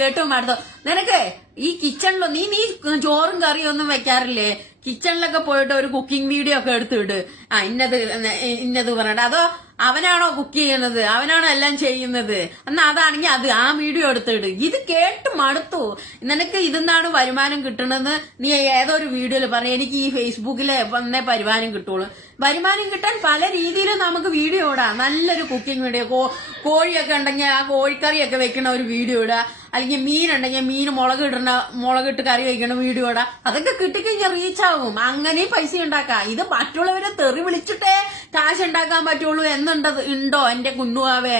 കേട്ട് മടുത്തോ. നിനക്ക് ഈ കിച്ചണിലോ നീ ചോറും കറിയും ഒന്നും വെക്കാറില്ലേ? കിച്ചണിലൊക്കെ പോയിട്ട് ഒരു കുക്കിംഗ് വീഡിയോ ഒക്കെ എടുത്തിട്ട് ഇന്നത് പറഞ്ഞിട്ട്. അതോ അവനാണോ കുക്ക് ചെയ്യുന്നത്, അവനാണോ എല്ലാം ചെയ്യുന്നത്? എന്നാ അതാണെങ്കിൽ ആ വീഡിയോ എടുത്തിട്ട്. ഇത് കേട്ട് മടുത്തു. നിനക്ക് ഇതെന്നാണ് വരുമാനം കിട്ടണമെന്ന് നീ ഏതൊരു വീഡിയോയിൽ പറഞ്ഞു. എനിക്ക് ഈ ഫേസ്ബുക്കിലെ വന്നേ വരുമാനം കിട്ടുള്ളൂ. വരുമാനം കിട്ടാൻ പല രീതിയിലും നമുക്ക് വീഡിയോ ഇടാം. നല്ലൊരു കുക്കിംഗ് വീഡിയോ, കോഴിയൊക്കെ ഉണ്ടെങ്കിൽ ആ കോഴിക്കറിയൊക്കെ വെക്കണ ഒരു വീഡിയോ ഇടുക, അല്ലെങ്കിൽ മീനുണ്ടെങ്കിൽ മീൻ മുളകിട്ട് കറി വെക്കണ വീഡിയോ ഇടാം. അതൊക്കെ കിട്ടിക്കഴിഞ്ഞാൽ റീച്ച് ആവും. അങ്ങനെയും പൈസ ഉണ്ടാക്കാം. ഇത് മറ്റുള്ളവരെ തെറി വിളിച്ചിട്ടേ കാശ് ഉണ്ടാക്കാൻ പറ്റുള്ളൂ ഉണ്ടോ എന്റെ കുന്നുവാവേ?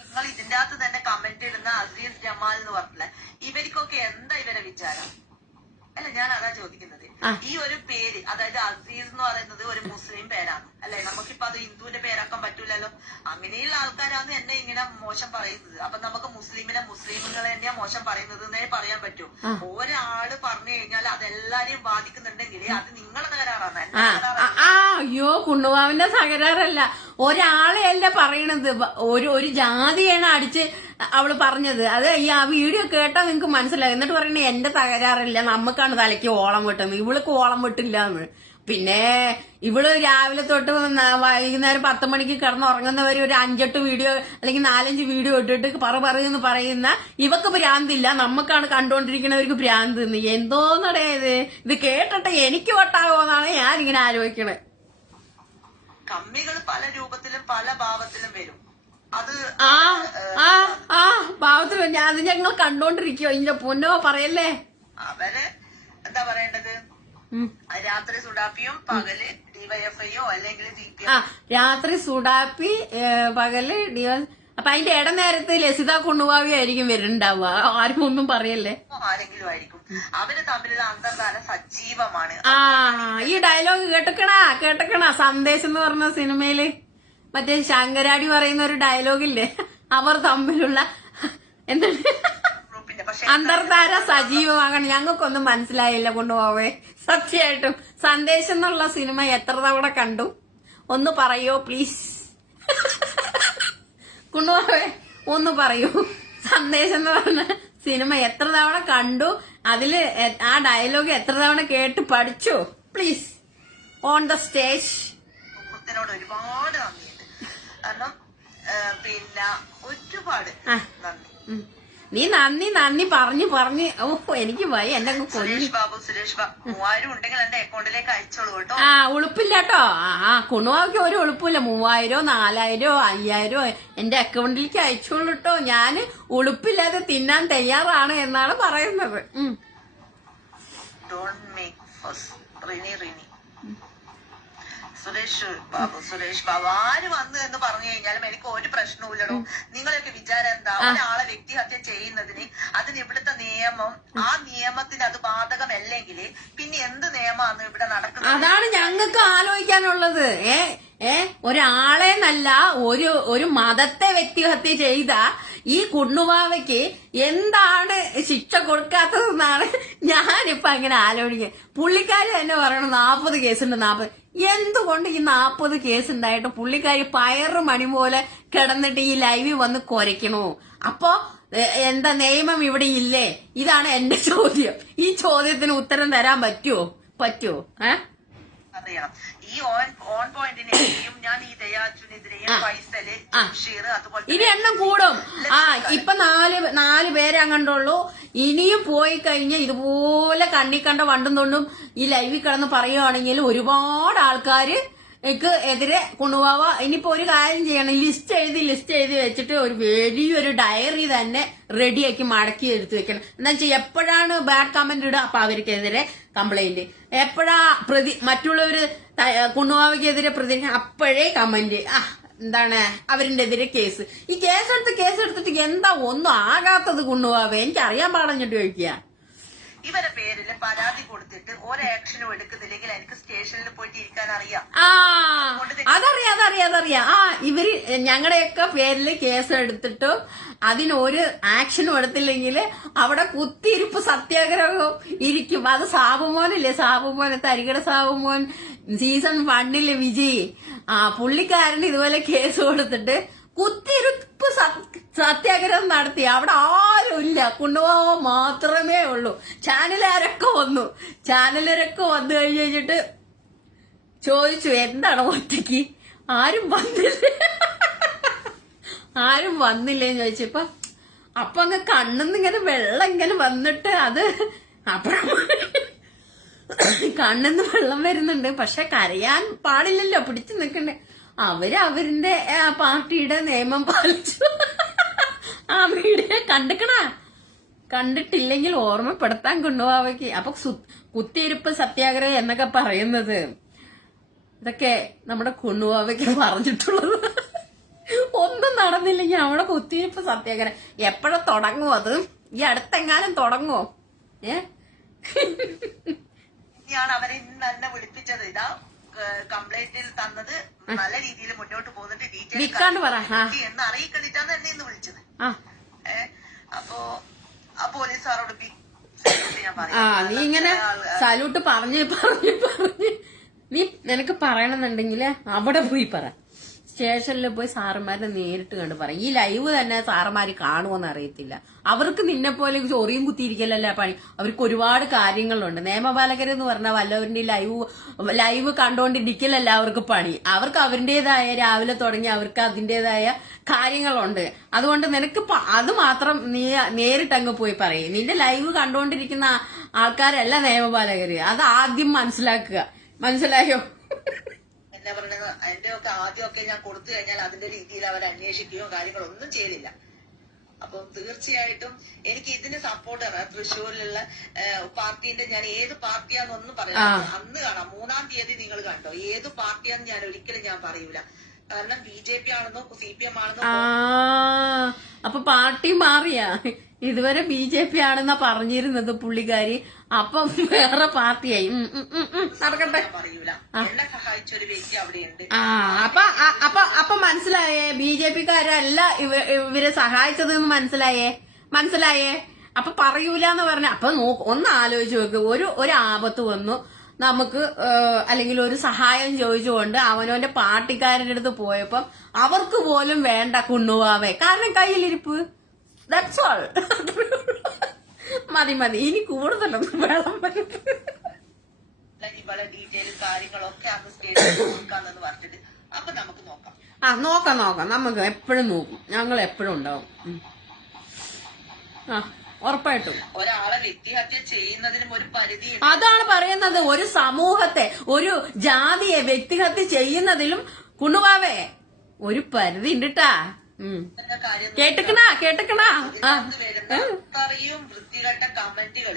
നിങ്ങൾ ഇതിന്റെ അകത്ത് തന്നെ കമന്റ് ഇടുന്ന അസീസ് ജമാൽ എന്ന് പറഞ്ഞില്ല, ഇവർക്കൊക്കെ എന്താ ഇവരെ വിചാരം? അല്ല, ഞാൻ അതാ ചോദിക്കുന്നത്. ഈ ഒരു പേര്, അതായത് അസീസ് എന്ന് പറയുന്നത് ഒരു മുസ്ലിം പേരാണ് അല്ലെ? നമുക്കിപ്പോ അത് ഹിന്ദുവിന്റെ പേരാക്കാൻ പറ്റൂലല്ലോ. അങ്ങനെയുള്ള ആൾക്കാരാണ് എന്നെ ഇങ്ങനെ മോശം പറയുന്നത്. അപ്പൊ നമുക്ക് മുസ്ലിമുകളെ തന്നെയാ മോശം പറയുന്നത് എന്നേ പറയാൻ പറ്റൂ. ഒരാള് പറഞ്ഞു കഴിഞ്ഞാൽ അതെല്ലാരെയും ബാധിക്കുന്നുണ്ടെങ്കിൽ അത് നിങ്ങളെ തകരാറാണ്. അയ്യോ കുണ്ണുവാവിന്റെ തകരാറല്ല, ഒരാളെയല്ല പറയണത്, ഒരു ജാതിയാണ് അടിച്ച് അവള് പറഞ്ഞത്. അത് ആ വീഡിയോ കേട്ടാ നിങ്ങക്ക് മനസ്സിലായി. എന്നിട്ട് പറയണേ എന്റെ തകരാറില്ല, നമുക്കാണ് തലയ്ക്ക് ഓളം വെട്ടുന്നത്, ഇവൾക്ക് ഓളം വെട്ടില്ലാന്ന്. പിന്നെ ഇവള് രാവിലെ തൊട്ട് വൈകുന്നേരം 10 മണിക്ക് കിടന്നുറങ്ങുന്നവര് ഒരു 5-8 വീഡിയോ അല്ലെങ്കിൽ 4-5 വീഡിയോ ഇട്ടിട്ട് പറയുന്ന പറയുന്ന ഇവക്ക് ഭ്രാന്തില്ല, നമുക്കാണ് കണ്ടുകൊണ്ടിരിക്കുന്നവർക്ക് ഭ്രാന്ത്. എന്തോന്നടേ ഇത് കേട്ടിട്ട് എനിക്ക് വട്ടാകുമെന്നാണ് ഞാൻ ഇങ്ങനെ ആലോചിക്കണത്. കമ്മികൾ പല രൂപത്തിലും പല ഭാവത്തിലും വരും. അത് ഭാവത്തിൽ അത് ഞങ്ങൾ കണ്ടോണ്ടിരിക്കോ? ഇന്റെ പൊന്നോ പറയല്ലേ. അവര് എന്താ പറയേണ്ടത്, രാത്രി സുഡാപ്പിയും പകല് ഡിവൈഎഫ്ഐയോ അല്ലെങ്കിൽ രാത്രി സുഡാപ്പി പകല് അപ്പൊ അതിന്റെ ഇടനേരത്ത് ലസിത കുണ്ണുവാവി ആയിരിക്കും വരുന്നുണ്ടാവുക. ആരും ഒന്നും പറയല്ലേ, ആരെങ്കിലും ആയിരിക്കും. അവര് തമ്മിലുള്ള അന്തർധാര സജീവമാണ്. ഈ ഡയലോഗ് കേട്ടക്കണ സന്ദേശം എന്ന് പറഞ്ഞ സിനിമയില് മറ്റേ ശങ്കരാടി പറയുന്ന ഒരു ഡയലോഗില്ലേ, അവർ തമ്മിലുള്ള എന്താണ് അന്തർധാര സജീവമാകണം. ഞങ്ങൾക്കൊന്നും മനസ്സിലായില്ല കൊണ്ടുപോവേ, സത്യമായിട്ടും. സന്ദേശം എന്നുള്ള സിനിമ എത്ര തവണ കണ്ടു ഒന്ന് പറയോ പ്ലീസ്? കൊണ്ടുപോവേ ഒന്ന് പറയൂ, സന്ദേശം എന്ന് പറഞ്ഞ സിനിമ എത്ര തവണ കണ്ടു, അതില് ആ ഡയലോഗ് എത്ര തവണ കേട്ട് പഠിച്ചു പ്ലീസ്? On the stage. ഒരുപാട് നന്ദിയുണ്ട്. കാരണം പിന്നെ ഒരുപാട് നന്ദി. നീ നന്ദി പറഞ്ഞു എനിക്ക് പോയി എന്നെ സുരേഷ് ബാബു 3000 ഉണ്ടെങ്കിൽ എന്റെ അക്കൗണ്ടിലേക്ക് അയച്ചോളൂ കേട്ടോ. ഉളുപ്പില്ല കേട്ടോ. കുണുവാക്ക് ഒരു ഉളുപ്പില്ല. 3000 4000 5000 എന്റെ അക്കൗണ്ടിലേക്ക് അയച്ചോളൂ കേട്ടോ. ഞാന് ഉളുപ്പില്ലാതെ തിന്നാൻ തയ്യാറാണ് എന്നാണ് പറയുന്നത്. ഡോണ്ട് മേക്ക് ഫസ്. റിനി സുരേഷ് ബാബു ആര് വന്നു എന്ന് പറഞ്ഞു കഴിഞ്ഞാലും എനിക്ക് ഒരു പ്രശ്നവുമില്ലടോ. നിങ്ങളൊക്കെ വിചാരം എന്താ, ഒരാളെ വ്യക്തിഹത്യ ചെയ്യുന്നതിന് അതിന് ഇവിടുത്തെ നിയമം, ആ നിയമത്തിന് അത് ബാധകമല്ലെങ്കിൽ പിന്നെ എന്ത് നിയമമാണ് ഇവിടെ നടക്കുന്നത്? അതാണ് ഞങ്ങൾക്ക് ആലോചിക്കാനുള്ളത്. ഒരാളെ നല്ല ഒരു മതത്തെ വ്യക്തിഹത്യ ചെയ്ത ഈ കുണ്ണുവാവയ്ക്ക് എന്താണ് ശിക്ഷ കൊടുക്കാത്തതെന്നാണ് ഞാനിപ്പോ അങ്ങനെ ആലോചിക്കുക. പുള്ളിക്കാരി തന്നെ പറയണം 40 കേസുണ്ട് 40. എന്തുകൊണ്ട് ഈ 40 കേസ് ഉണ്ടായിട്ട് പുള്ളിക്കാരി പയറ് മണി പോലെ കിടന്നിട്ട് ഈ ലൈവിൽ വന്ന് കുരയ്ക്കണോ? അപ്പൊ എന്താ നിയമം ഇവിടെ ഇല്ലേ? ഇതാണ് എന്റെ ചോദ്യം. ഈ ചോദ്യത്തിന് ഉത്തരം തരാൻ പറ്റുമോ? അറിയണം. ഈ ഓൺ പോയിന്റിനെതിരെയും ഞാൻ ഈ ദയാജുനെതിരെയും ഫൈസല് ജംഷീർ അതുപോലെ ഇനി എണ്ണം കൂടും. ഇപ്പൊ 4 പേരെ കണ്ടുള്ളൂ. ഇനിയും പോയി കഴിഞ്ഞ ഇതുപോലെ കണ്ണി കണ്ട വണ്ടും തൊണ്ടും ഈ ലൈവിൽ കിടന്ന് പറയുവാണെങ്കിൽ ഒരുപാട് ആൾക്കാര് എതിരെ കൊണ്ടുപോവാ. ഇനിയിപ്പോ ഒരു കാര്യം ചെയ്യണം, ലിസ്റ്റ് എഴുതി വെച്ചിട്ട് ഒരു വലിയൊരു ഡയറി തന്നെ റെഡിയാക്കി മടക്കി എടുത്ത് വെക്കണം. എന്താ വെച്ചാൽ എപ്പോഴാണ് ബാഡ് കമന്റ് ഇടുക അപ്പൊ അവർക്കെതിരെ കംപ്ലൈന്റ്, എപ്പോഴാ മറ്റുള്ളവര് കുണ്ണുവാവയ്ക്കെതിരെ പ്രതികരിക്കാൻ അപ്പോഴേ കമന്റ്, എന്താണ് അവരിന്റെ എതിരെ കേസ്. ഈ കേസെടുത്തിട്ട് എന്താ ഒന്നും ആകാത്തത് കുണ്ണുവാവേ? എനിക്ക് അറിയാൻ പാടഞ്ഞിട്ട് ചോദിക്കുക. ഇവരെ പേരില് പരാതി കൊടുത്തിട്ട് ഒരു ആക്ഷനും എടുക്കുന്നില്ലെങ്കിൽ എനിക്ക് സ്റ്റേഷനിൽ പോയിട്ട് ഇരിക്കാൻ അറിയാം. അതറിയാം. ഇവര് ഞങ്ങളുടെയൊക്കെ പേരില് കേസ് എടുത്തിട്ടും അതിനൊരു ആക്ഷനും എടുത്തില്ലെങ്കിൽ അവിടെ കുത്തിയിരിപ്പ് സത്യാഗ്രഹവും ഇരിക്കും. അത് സാബുമോനില്ലേ, തരികട സാബുമോൻ സീസൺ 1 വിജയ്, പുള്ളിക്കാരന് ഇതുപോലെ കേസ് കൊടുത്തിട്ട് കുത്തിയിരിപ്പ് സത്യാഗ്രഹം നടത്തി. അവിടെ ആരുമില്ല, കൊണ്ടുപോകാൻ മാത്രമേ ഉള്ളൂ. ചാനലുകാരൊക്കെ വന്നു കഴിഞ്ഞിട്ട് ചോദിച്ചു എന്താണ് ഒറ്റയ്ക്ക് ആരും വന്നില്ലേന്ന് ചോദിച്ചപ്പോ അപ്പൊ അങ്ങ് കണ്ണിന്നിങ്ങനെ വെള്ളം ഇങ്ങനെ വന്നിട്ട് അത് കണ്ണിന്ന് വെള്ളം വരുന്നുണ്ട്. പക്ഷെ കരയാൻ പാടില്ലല്ലോ, പിടിച്ചു നിൽക്കണ്ടേ. അവരുടെ പാർട്ടിയുടെ നിയമം പാലിച്ചു. ആ വീഡിയോ കണ്ടിട്ടില്ലെങ്കിൽ ഓർമ്മപ്പെടുത്താൻ കൊണ്ടുപോവാക്ക്. അപ്പൊ കുത്തിയിരിപ്പ് സത്യാഗ്രഹം എന്നൊക്കെ പറയുന്നത് ഇതൊക്കെ നമ്മുടെ കൊണ്ടുപോവാക്ക് പറഞ്ഞിട്ടുള്ളത്. ഒന്നും നടന്നില്ലെങ്കിൽ അവിടെ കുത്തിയിരിപ്പ് സത്യാഗ്രഹം എപ്പോഴാ തുടങ്ങുമോ? അത് ഈ അടുത്തെങ്ങാനും തുടങ്ങുമോ? അവരെ ഇന്ന് തന്നെ വിളിപ്പിച്ചത്. ഇതാ കംപ്ലൈന്റിൽ തന്നത് നല്ല രീതിയിൽ മുന്നോട്ട് പോകുന്നുണ്ട്, ഡീറ്റെയിൽ എന്ന് അറിയിക്കണ്ടിട്ടാണ് എന്നെ ഇന്ന് വിളിച്ചത്. അപ്പോ ആ പോലീസുകാരോട് നീ ഇങ്ങനെ സല്യൂട്ട് പറഞ്ഞ് നീ നിനക്ക് പറയണമെന്നുണ്ടെങ്കിൽ അവിടെ പോയി പറ, സ്റ്റേഷനിൽ പോയി സാറുമാരെ നേരിട്ട് കണ്ട് പറയും. ഈ ലൈവ് തന്നെ സാറുമാര് കാണുമോന്ന് അറിയത്തില്ല. അവർക്ക് നിന്നെ പോലെ ചൊറിയും കുത്തിയിരിക്കലല്ല പണി. അവർക്ക് ഒരുപാട് കാര്യങ്ങളുണ്ട്. നിയമപാലകരെന്ന് പറഞ്ഞാൽ വല്ലവരുടെ ലൈവ് കണ്ടോണ്ടിരിക്കലല്ല അവർക്ക് പണി. അവർക്ക് അവരുടേതായ രാവിലെ തുടങ്ങി അവർക്ക് അതിന്റേതായ കാര്യങ്ങളുണ്ട്. അതുകൊണ്ട് നിനക്ക് അത് മാത്രം നീ നേരിട്ട് അങ്ങ് പോയി പറയും. നിന്റെ ലൈവ് കണ്ടോണ്ടിരിക്കുന്ന ആൾക്കാരല്ല നിയമപാലകര്. അത് ആദ്യം മനസ്സിലാക്കുക. മനസ്സിലായോ? എന്നാ പറയുന്നത്, അതിന്റെ ഒക്കെ ആദ്യമൊക്കെ ഞാൻ കൊടുത്തു കഴിഞ്ഞാൽ അതിന്റെ രീതിയിൽ അവർ അന്വേഷിക്കുകയോ കാര്യങ്ങളൊന്നും ചെയ്തില്ല. അപ്പം തീർച്ചയായിട്ടും എനിക്ക് ഇതിന് സപ്പോർട്ട് ആണ്. തൃശ്ശൂരിലുള്ള പാർട്ടീന്റെ ഞാൻ ഏത് പാർട്ടിയാന്നൊന്നും പറയാം. അന്ന് കാണാം 3-ാം തീയതി നിങ്ങൾ കണ്ടോ, ഏത് പാർട്ടിയാന്ന് ഞാൻ ഒരിക്കലും ഞാൻ പറയൂല. കാരണം BJP ആണെന്നോ CPM ആണെന്നോ. അപ്പൊ പാർട്ടി മാറിയാ? ഇതുവരെ BJP ആണെന്നാ പറഞ്ഞിരുന്നത് പുള്ളിക്കാരി, അപ്പം വേറെ പാർട്ടിയായി. നടക്കട്ടെ. പറയൂല. എന്നെ സഹായിച്ച ഒരു വ്യക്തി അവിടെയുണ്ട്. അപ്പൊ മനസ്സിലായേ? BJP-ക്കാരല്ല ഇവരെ സഹായിച്ചത് എന്ന് മനസ്സിലായേ? അപ്പൊ പറയൂലെന്ന് പറഞ്ഞ അപ്പൊ ഒന്ന് ആലോചിച്ച് നോക്ക്. ഒരു ആപത്ത് വന്നു നമുക്ക്, അല്ലെങ്കിൽ ഒരു സഹായം ചോദിച്ചുകൊണ്ട് അവനവന്റെ പാർട്ടിക്കാരുടെ അടുത്ത് പോയപ്പം അവർക്ക് പോലും വേണ്ട കുണ്ണുവാവേ, കാരണം കയ്യിലിരിപ്പ്. That's all. മതി. ഇനി കൂടുതലൊന്നും വേണം. ഇവളെ ഡീറ്റെയിൽ കാര്യങ്ങളൊക്കെ അന്ന് സ്റ്റേജിൽ കൊടുക്കാന്നു പറഞ്ഞിട്ട് അപ്പൊ നമുക്ക് നോക്കാം. നോക്കാം. നമുക്ക് എപ്പോഴും നോക്കും. ഞങ്ങൾ എപ്പോഴും ഉണ്ടാവും. ഉറപ്പായിട്ടും. ഒരാളെ വ്യക്തിഹത്യ ചെയ്യുന്നതിനും ഒരു പരിധി. അതാണ് പറയുന്നത്. ഒരു സമൂഹത്തെ, ഒരു ജാതിയെ വ്യക്തിഹത്യ ചെയ്യുന്നതിലും കുണ്ണുവാവേ ഒരു പരിധി ഉണ്ടിട്ടാ. കേട്ടക്കണ അത്രയും വൃത്തികെട്ട കമന്റുകൾ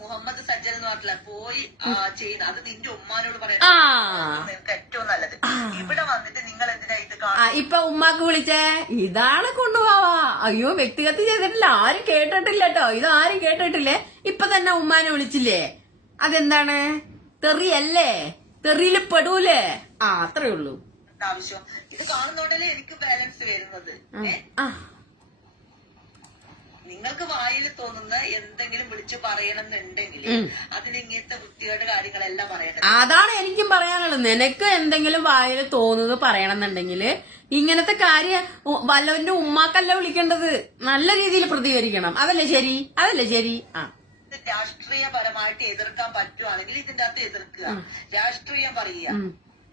മുഹമ്മദ് സജ്ജൽ എന്ന് പറഞ്ഞില്ല പോയി ചെയ്യുന്ന അത് നിന്റെ ഉമ്മാനോട് പറയാം. നിനക്ക് ഏറ്റവും നല്ലത് ഇവിടെ വന്നിട്ട് നിങ്ങൾ എന്തിനാ ഇത് കാണാം. ഇപ്പൊ ഉമ്മാക്ക് വിളിച്ചേ ഇതാണ് കൊണ്ടുപോവാ. അയ്യോ വ്യക്തിഗത ചെയ്തിട്ടില്ല, ആരും കേട്ടിട്ടില്ല കേട്ടോ. ഇത് ആരും കേട്ടിട്ടില്ലേ? ഇപ്പൊ തന്നെ ഉമ്മാനെ വിളിച്ചില്ലേ? അതെന്താണ്? തെറിയല്ലേ? തെറിയില് പെടൂലേ? അത്രേ ഉള്ളൂ ആവശ്യം. ഇത് കാണുന്നോണ്ടല്ലേ എനിക്ക് ബാലൻസ് വരുന്നത്. നിങ്ങൾക്ക് വായിൽ തോന്നുന്ന എന്തെങ്കിലും വിളിച്ചു പറയണമെന്നുണ്ടെങ്കിൽ അതിന് ഇങ്ങനത്തെ വൃത്തികേട് കാര്യങ്ങളെല്ലാം പറയണം. അതാണ് എനിക്കും പറയാനുള്ളത്. നിനക്ക് എന്തെങ്കിലും വായിൽ തോന്നുന്നത് പറയണമെന്നുണ്ടെങ്കിൽ ഇങ്ങനത്തെ കാര്യം വല്ലവന്റെ ഉമ്മാക്കല്ല വിളിക്കേണ്ടത്. നല്ല രീതിയിൽ പ്രതികരിക്കണം. അതല്ലേ ശരി? രാഷ്ട്രീയപരമായിട്ട് എതിർക്കാൻ പറ്റുവാണെങ്കിൽ ഇതിന്റെ അകത്ത് എതിർക്കുക, രാഷ്ട്രീയം പറയുക,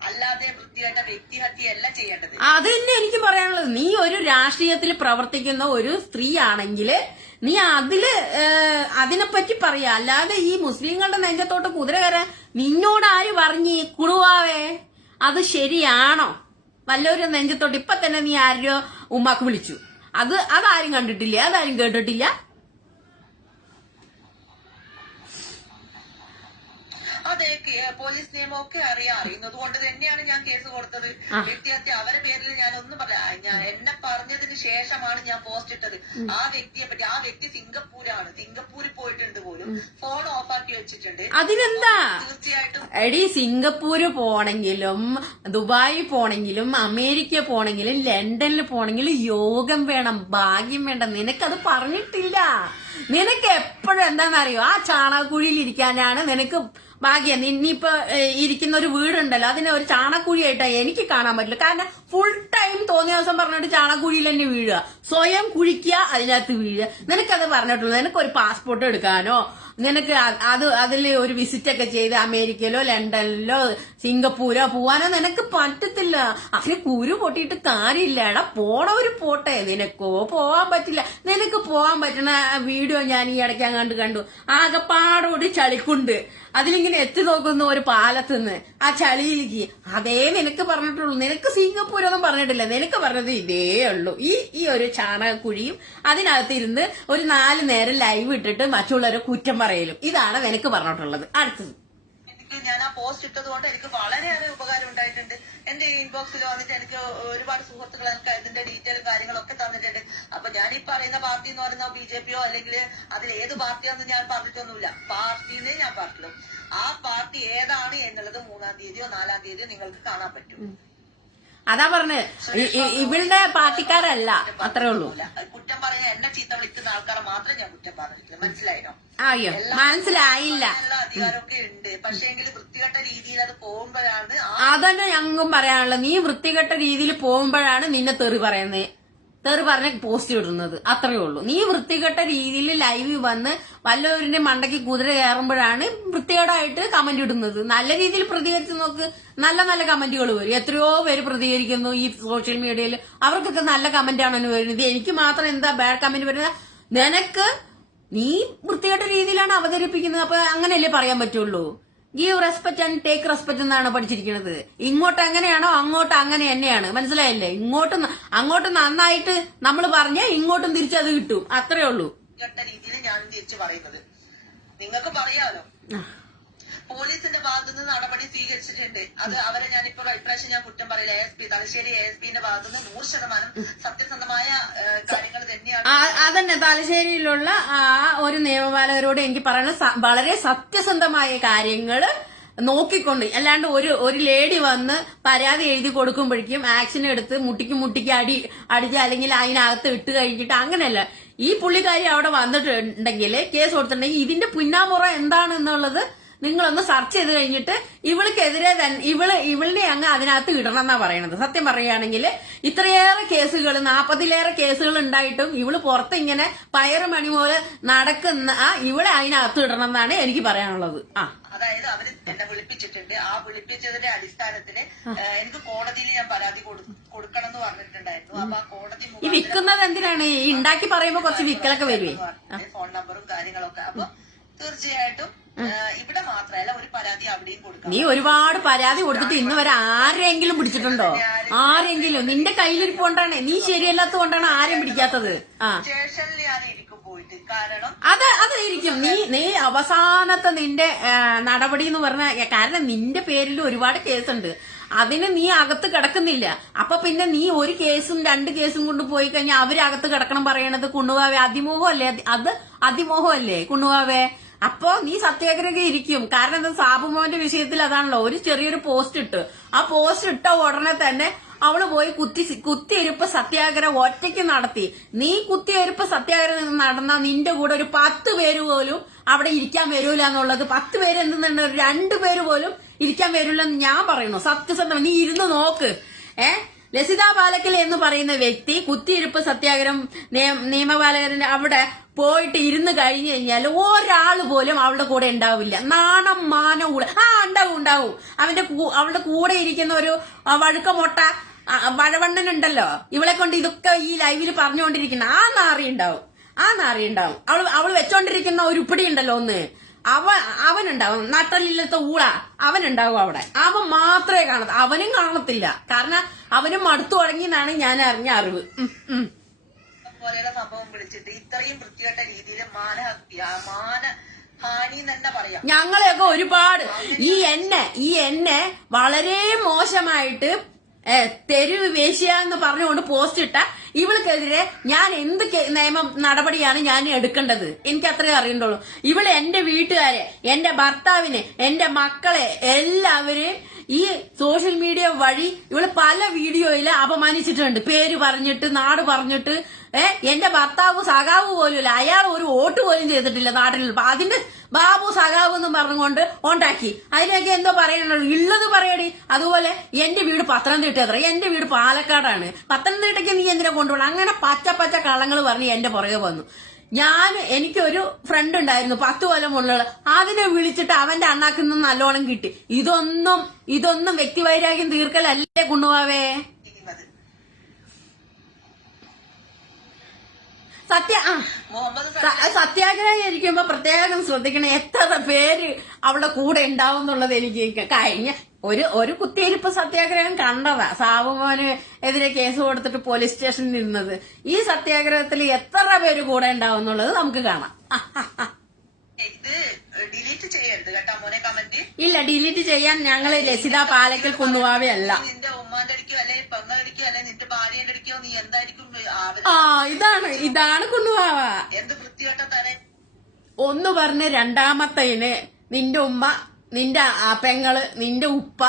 അല്ലാതെ വൃത്തികെട്ട വ്യക്തിഹത്യയല്ല ചെയ്യേണ്ടത്. അത് തന്നെ എനിക്ക് പറയാനുള്ളത്. നീ ഒരു രാഷ്ട്രീയത്തിൽ പ്രവർത്തിക്കുന്ന ഒരു സ്ത്രീ ആണെങ്കിൽ നീ അതിനെപ്പറ്റി പറയാ. അല്ലാതെ ഈ മുസ്ലിങ്ങളുടെ നെഞ്ചത്തോട്ട് കുതിര കയറാൻ നിന്നോട് ആര് പറഞ്ഞ് കുറുവാവേ? അത് ശരിയാണോ? വല്ലൊരു നെഞ്ചത്തോട്ട് ഇപ്പൊ തന്നെ നീ ആരോ ഉമ്മാക്ക് വിളിച്ചു. അതാരും കണ്ടിട്ടില്ല, അതാരും കേട്ടിട്ടില്ല. അതെ, പോലീസ് നിയമമൊക്കെ അറിയുന്നത് കൊണ്ട് തന്നെയാണ് ഞാൻ കേസ് കൊടുത്തത്. വ്യക്തിഹത്യ അവരുടെ പേരിൽ ഞാൻ ഒന്നും പറയാം. എന്നെ പറഞ്ഞതിന് ശേഷമാണ് ഞാൻ പോസ്റ്റ് ഇട്ടത്. ആ വ്യക്തിയെ പറ്റി. ആ വ്യക്തി സിംഗപ്പൂരിൽ പോയിട്ടുണ്ട് പോലും. ഫോൺ ഓഫാക്കി വെച്ചിട്ടുണ്ട്. അതിനെന്താ? തീർച്ചയായിട്ടും എടി, സിംഗപ്പൂര് പോണെങ്കിലും ദുബായി പോണെങ്കിലും അമേരിക്ക പോണെങ്കിലും ലണ്ടനിൽ പോണെങ്കിലും യോഗം വേണം, ഭാഗ്യം വേണ്ട. നിനക്കത് പറഞ്ഞിട്ടില്ല. നിനക്ക് എപ്പോഴും എന്താണെന്നറിയോ? ആ ചാണകക്കുഴിയിൽ ഇരിക്കാനാണ് നിനക്ക് ഭാഗ്യം. ഇനിയിപ്പോ ഇരിക്കുന്ന ഒരു വീടുണ്ടല്ലോ, അതിനെ ഒരു ചാണകക്കുഴിയായിട്ടാ എനിക്ക് കാണാൻ പറ്റില്ല. കാരണം ഫുൾ ടൈം തോന്നിയ ദിവസം പറഞ്ഞിട്ട് ചാണകക്കുഴിയിൽ തന്നെ വീഴുക, സ്വയം കുഴിക്കുക, അതിനകത്ത് വീഴുക. നിനക്കത് പറഞ്ഞിട്ടുള്ളൂ. നിനക്കൊരു പാസ്പോർട്ട് എടുക്കാനോ നിനക്ക് അതിൽ ഒരു വിസിറ്റ് ഒക്കെ ചെയ്ത് അമേരിക്കയിലോ ലണ്ടനിലോ സിംഗപ്പൂരോ പോവാനോ നിനക്ക് പറ്റത്തില്ല. അതിന് കുരു പൊട്ടിയിട്ട് കാര്യമില്ല. എടാ പോണവര് പോട്ടെ, നിനക്കോ പോവാൻ പറ്റില്ല. നിനക്ക് പോവാൻ പറ്റുന്ന വീഡിയോ ഞാൻ ഈ ഇടയ്ക്കങ്ങാണ്ട് കണ്ടു. ആകെപ്പാടോട് ചളിക്കുണ്ട്, അതിലിങ്ങനെ എത്തി നോക്കുന്ന ഒരു പാലത്തുനിന്ന് ആ ചളിയിലേക്ക്. അതേ നിനക്ക് പറഞ്ഞിട്ടുള്ളൂ. നിനക്ക് സിംഗപ്പൂരൊന്നും പറഞ്ഞിട്ടില്ല. നിനക്ക് പറഞ്ഞത് ഇതേ ഉള്ളൂ. ഈ ഒരു ചാണകക്കുഴിയും അതിനകത്തിരുന്ന് ഒരു 4 നേരം ലൈവ് ഇട്ടിട്ട് മറ്റുള്ളവരെ കുറ്റം പറയലും. ഇതാണ് നിനക്ക് പറഞ്ഞിട്ടുള്ളത്. അടുത്തത്, ഞാൻ ആ പോസ്റ്റ് ഇട്ടത് കൊണ്ട് എനിക്ക് വളരെയേറെ ഉപകാരം ഉണ്ടായിട്ടുണ്ട്. എന്റെ ഇൻബോക്സിൽ വന്നിട്ട് എനിക്ക് ഒരുപാട് സുഹൃത്തുക്കൾ എനിക്ക് അതിന്റെ ഡീറ്റെയിൽ കാര്യങ്ങളൊക്കെ തന്നിട്ടുണ്ട്. അപ്പൊ ഞാൻ ഈ പറയുന്ന പാർട്ടി എന്ന് പറയുന്ന BJP-യോ അല്ലെങ്കിൽ അതിൽ ഏത് പാർട്ടിയാണെന്ന് ഞാൻ പറഞ്ഞിട്ടൊന്നുമില്ല. പാർട്ടിനെ ഞാൻ പറഞ്ഞിട്ടുള്ളൂ. ആ പാർട്ടി ഏതാണ് എന്നുള്ളത് 3-ാം തീയതിയോ 4-ാം തീയതിയോ നിങ്ങൾക്ക് കാണാൻ പറ്റും. അതാ പറഞ്ഞത് ഇവളുടെ പാർട്ടിക്കാരല്ല, അത്രേ ഉള്ളൂ. കുറ്റം പറഞ്ഞ എന്നെ ചീത്ത വിളിക്കുന്ന ആൾക്കാരെ മാത്രം ഞാൻ കുറ്റം പറഞ്ഞിരിക്കുന്നത്, മനസ്സിലായോ? അയ്യോ മനസ്സിലായില്ല. എല്ലാ അധികാരമൊക്കെ ഉണ്ട്, പക്ഷേ എങ്കിൽ വൃത്തികെട്ട രീതിയിൽ അത് പോകുമ്പോഴാണ് അതന്നെ ഞങ്ങൾക്കും പറയാനുള്ളത്. നീ വൃത്തികെട്ട രീതിയിൽ പോകുമ്പോഴാണ് നിന്നെ തെറി പറയുന്നത്, തെറി പറഞ്ഞ പോസ്റ്റ് ഇടുന്നത്, അത്രേ ഉള്ളൂ. നീ വൃത്തികെട്ട രീതിയിൽ ലൈവ് വന്ന് വല്ലവരുടെ മണ്ടയ്ക്ക് കുതിര കയറുമ്പോഴാണ് വൃത്തികേടായിട്ട് കമന്റ് ഇടുന്നത്. നല്ല രീതിയിൽ പ്രതികരിച്ച് നോക്ക്, നല്ല നല്ല കമന്റുകൾ വരും. എത്രയോ പേര് പ്രതികരിക്കുന്നു ഈ സോഷ്യൽ മീഡിയയിൽ, അവർക്കൊക്കെ നല്ല കമന്റ് ആണെന്ന് വരുന്നത്. എനിക്ക് മാത്രം എന്താ ബാഡ് കമന്റ് വരുന്നത്? നിനക്ക് നീ വൃത്തികെട്ട രീതിയിലാണ് അവതരിപ്പിക്കുന്നത്, അപ്പൊ അങ്ങനെയല്ലേ പറയാൻ പറ്റുള്ളൂ. Give respect and take respect എന്നാണ് പഠിച്ചിരിക്കുന്നത്. ഇങ്ങോട്ട് എങ്ങനെയാണോ അങ്ങോട്ട് അങ്ങനെ തന്നെയാണ്, മനസ്സിലായില്ലേ? അങ്ങോട്ട് നന്നായിട്ട് നമ്മൾ പറഞ്ഞ ഇങ്ങോട്ടും തിരിച്ചത് കിട്ടും, അത്രേ ഉള്ളൂ. രീതിയിൽ ഞാൻ തിരിച്ചു പറയുന്നത് നിങ്ങൾക്ക് പറയാലോ. പോലീസിന്റെ ഭാഗത്തുനിന്ന് നടപടി സ്വീകരിച്ചിട്ടുണ്ട്. അത് അവരെ ഞാനിപ്പോ ഇപ്രാവശ്യം ഞാൻ കുറ്റം പറയില്ല. ASP തലശ്ശേരി ASPന്റെ ഭാഗത്തുനിന്ന് 100% സത്യസന്ധമായ കാര്യങ്ങൾ തന്നെയാണ്. അതന്നെ തലശ്ശേരിയിലുള്ള ആ ഒരു നിയമപാലകരോട് എനിക്ക് പറയുന്നത് വളരെ സത്യസന്ധമായ കാര്യങ്ങള് നോക്കിക്കൊണ്ട്, അല്ലാണ്ട് ഒരു ലേഡി വന്ന് പരാതി എഴുതി കൊടുക്കുമ്പോഴേക്കും ആക്ഷൻ എടുത്ത് മുട്ടിക്ക് അടിച്ച് അല്ലെങ്കിൽ അതിനകത്ത് ഇട്ട് കഴിഞ്ഞിട്ട് അങ്ങനെയല്ല. ഈ പുള്ളിക്കാരി അവിടെ വന്നിട്ടുണ്ടെങ്കിൽ കേസ് കൊടുത്തിട്ടുണ്ടെങ്കിൽ ഇതിന്റെ പിന്നാമ്പുറം എന്താണെന്നുള്ളത് നിങ്ങളൊന്ന് സെർച്ച് ചെയ്ത് കഴിഞ്ഞിട്ട് ഇവൾക്കെതിരെ ഇവളിനെ അങ്ങ് അതിനകത്ത് ഇടണം എന്നാ പറയണത്. സത്യം പറയുകയാണെങ്കിൽ ഇത്രയേറെ കേസുകൾ 40-ലേറെ കേസുകൾ ഉണ്ടായിട്ടും ഇവള് പുറത്ത് ഇങ്ങനെ പയറുമണി പോലെ നടക്കുന്ന ഇവളെ അതിനകത്ത് ഇടണം എന്നാണ് എനിക്ക് പറയാനുള്ളത്. അതായത് അവര് എന്നെ വിളിപ്പിച്ചിട്ടുണ്ട്. ആ വിളിപ്പിച്ചതിന്റെ അടിസ്ഥാനത്തില് എനിക്ക് കോടതിയിൽ ഞാൻ പരാതി കൊടുക്കണം എന്ന് പറഞ്ഞിട്ടുണ്ടായിരുന്നു. അപ്പൊ ആ കോടതി ഈ വിൽക്കുന്നത് എന്തിനാണ്? ഈ ഉണ്ടാക്കി പറയുമ്പോ കുറച്ച് വിക്കലൊക്കെ വരുവേ, ഫോൺ നമ്പറും കാര്യങ്ങളൊക്കെ. അപ്പൊ തീർച്ചയായിട്ടും ഇവിടെ മാത്രമല്ല ഒരു പരാതി അവിടെയും കൊടുക്കാം. നീ ഒരുപാട് പരാതി കൊടുത്തിട്ട് ഇന്ന് വരെ ആരെങ്കിലും പിടിച്ചിട്ടുണ്ടോ? ആരെങ്കിലും നിന്റെ കയ്യിലിരിപ്പോണ്ടാണ്, നീ ശരിയല്ലാത്ത കൊണ്ടാണ് ആരെയും പിടിക്കാത്തത്. സ്റ്റേഷനിൽ ഞാൻ ഇരിക്കും പോയിട്ട്, കാരണം അത് ഇരിക്കും. നീ അവസാനത്തെ നിന്റെ നടപടി എന്ന് പറഞ്ഞ, കാരണം നിന്റെ പേരിൽ ഒരുപാട് കേസുണ്ട്, അതിന് നീ അകത്ത് കിടക്കുന്നില്ല. അപ്പൊ പിന്നെ നീ ഒരു കേസും 2 കേസും കൊണ്ട് പോയി കഴിഞ്ഞാൽ അവരകത്ത് കിടക്കണം പറയണത് കുണ്ണുവാവേ അതിമോഹമല്ലേ? അത് അതിമോഹമല്ലേ കുണ്ണുവാവേ? അപ്പോ നീ സത്യാഗ്രഹം ഇരിക്കും. കാരണം എന്താ, സാബുമോന്റെ വിഷയത്തിൽ അതാണല്ലോ. ഒരു ചെറിയൊരു പോസ്റ്റ് ഇട്ട്, ആ പോസ്റ്റ് ഇട്ട ഉടനെ തന്നെ അവള് പോയി കുത്തിയിരിപ്പ് സത്യാഗ്രഹം ഒറ്റയ്ക്ക് നടത്തി. നീ കുത്തിയിരിപ്പ് സത്യാഗ്രഹം നടന്ന നിന്റെ കൂടെ ഒരു 10 പേര് പോലും അവിടെ ഇരിക്കാൻ വരൂല എന്നുള്ളത്. 10 പേര് എന്തുണ്ട്, 2 പേര് പോലും ഇരിക്കാൻ വരൂലെന്ന് ഞാൻ പറയുന്നു. സത്യസന്ധം നീ ഇരുന്ന് നോക്ക്. ലസിത പാലക്കൽ എന്ന് പറയുന്ന വ്യക്തി കുത്തിയിരിപ്പ് സത്യാഗ്രഹം നിയമപാലകരുടെ അവിടെ പോയിട്ട് ഇരുന്ന് കഴിഞ്ഞു കഴിഞ്ഞാൽ ഒരാള് പോലും അവളുടെ കൂടെ ഉണ്ടാവില്ല. നാണം മാനം ഉണ്ടാവും. അവളുടെ കൂടെ ഇരിക്കുന്ന ഒരു വഴുക്കമൊട്ട വഴവണ്ണനുണ്ടല്ലോ, ഇവളെ കൊണ്ട് ഇതൊക്കെ ഈ ലൈവിൽ പറഞ്ഞുകൊണ്ടിരിക്കുന്ന ആ നാറി ഉണ്ടാവും. അവള് വെച്ചോണ്ടിരിക്കുന്ന ഒരു ഉപ്പിടി ഉണ്ടല്ലോ ഒന്ന്, അവനുണ്ടാവും. നട്ടലില്ലാത്ത അവനുണ്ടാവും അവിടെ. അവൻ മാത്രമേ കാണത്തു, അവനും കാണത്തില്ല. കാരണം അവനും മടുത്തു തുടങ്ങിയെന്നാണ് ഞാൻ അറിഞ്ഞ അറിവ്. പോലെയുള്ള സംഭവം വിളിച്ചിട്ട് ഇത്രയും വൃത്തികെട്ട രീതിയിൽ മാനഹാനി തന്നെ പറയാം. ഞങ്ങളെയൊക്കെ ഒരുപാട് ഈ എന്നെ വളരെ മോശമായിട്ട് തെരുവ് വേശ്യ എന്ന് പറഞ്ഞുകൊണ്ട് പോസ്റ്റ് ഇട്ട ഇവൾക്കെതിരെ ഞാൻ എന്ത് നിയമ നടപടിയാണ് ഞാൻ എടുക്കേണ്ടത്? എനിക്ക് അത്രേ അറിയണ്ടുള്ളൂ. ഇവള് എന്റെ വീട്ടുകാരെ, എന്റെ ഭർത്താവിനെ, എന്റെ മക്കളെ എല്ലാവരെയും ഈ സോഷ്യൽ മീഡിയ വഴി ഇവള് പല വീഡിയോയില് അപമാനിച്ചിട്ടുണ്ട്. പേര് പറഞ്ഞിട്ട്, നാട് പറഞ്ഞിട്ട്. എന്റെ ഭർത്താവ് സഖാവ് പോലുമില്ല, അയാൾ ഒരു വോട്ട് പോലും ചെയ്തിട്ടില്ല നാട്ടിൽ. അതിന്റെ ബാബു സഖാവ് എന്ന് പറഞ്ഞുകൊണ്ട് ഉണ്ടാക്കി. അതിനൊക്കെ എന്തോ പറയാനുള്ളൂ, ഉള്ളത് പറയടി. അതുപോലെ എന്റെ വീട് പത്തനംതിട്ട, എന്റെ വീട് പാലക്കാടാണ്. പത്തനംതിട്ടയ്ക്ക് നീ എന്തിനാ കൊണ്ടുപോകണം? അങ്ങനെ പച്ച കള്ളങ്ങൾ പറഞ്ഞ് എന്റെ പുറകെ വന്നു. എനിക്കൊരു ഫ്രണ്ട് ഉണ്ടായിരുന്നു 10 കൊല്ലം മുള്ള, അതിനെ വിളിച്ചിട്ട് അവന്റെ അണ്ണാക്കിൽ നിന്ന് നല്ലോണം കിട്ടി. ഇതൊന്നും വ്യക്തിവൈരാഗ്യം തീർക്കലല്ലേ കുണ്ണുവാവേ? സത്യാഗ്രഹം ഇരിക്കുമ്പോ പ്രത്യേകം ശ്രദ്ധിക്കണം എത്ര പേര് അവളുടെ കൂടെ ഉണ്ടാവും എന്നുള്ളത്. എനിക്ക് കഴിഞ്ഞ ഒരു കുത്തിയിരിപ്പ് സത്യാഗ്രഹം കണ്ടതാ, സാബുമോന് എതിരെ കേസ് കൊടുത്തിട്ട് പോലീസ് സ്റ്റേഷനിൽ ഇരുന്നത്. ഈ സത്യാഗ്രഹത്തിൽ എത്ര പേര് കൂടെ ഉണ്ടാവും എന്നുള്ളത് നമുക്ക് കാണാം. ഡിലീറ്റ് ചെയ്യരുത് കേട്ടോ മോനെ കമന്റ്. ഇല്ല, ഡിലീറ്റ് ചെയ്യാൻ ഞങ്ങള് ലസിത പാലക്കൽ കുന്നുവാവയല്ല. നിന്റെ ഉമ്മാന്റെ അടിക്കോ അല്ലെ പെങ്ങളടിക്കോ അല്ലെ നിന്റെ ഭാര്യയുടെ അടിക്കോ നീ എന്തായിരിക്കും? ഇതാണ് കുന്നുവാവ. എന്ത് വൃത്തികെട്ട തരം ഒന്ന് പറഞ്ഞ് രണ്ടാമത്തേന് നിന്റെ ഉമ്മ, നിന്റെ പെങ്ങള്, നിന്റെ ഉപ്പ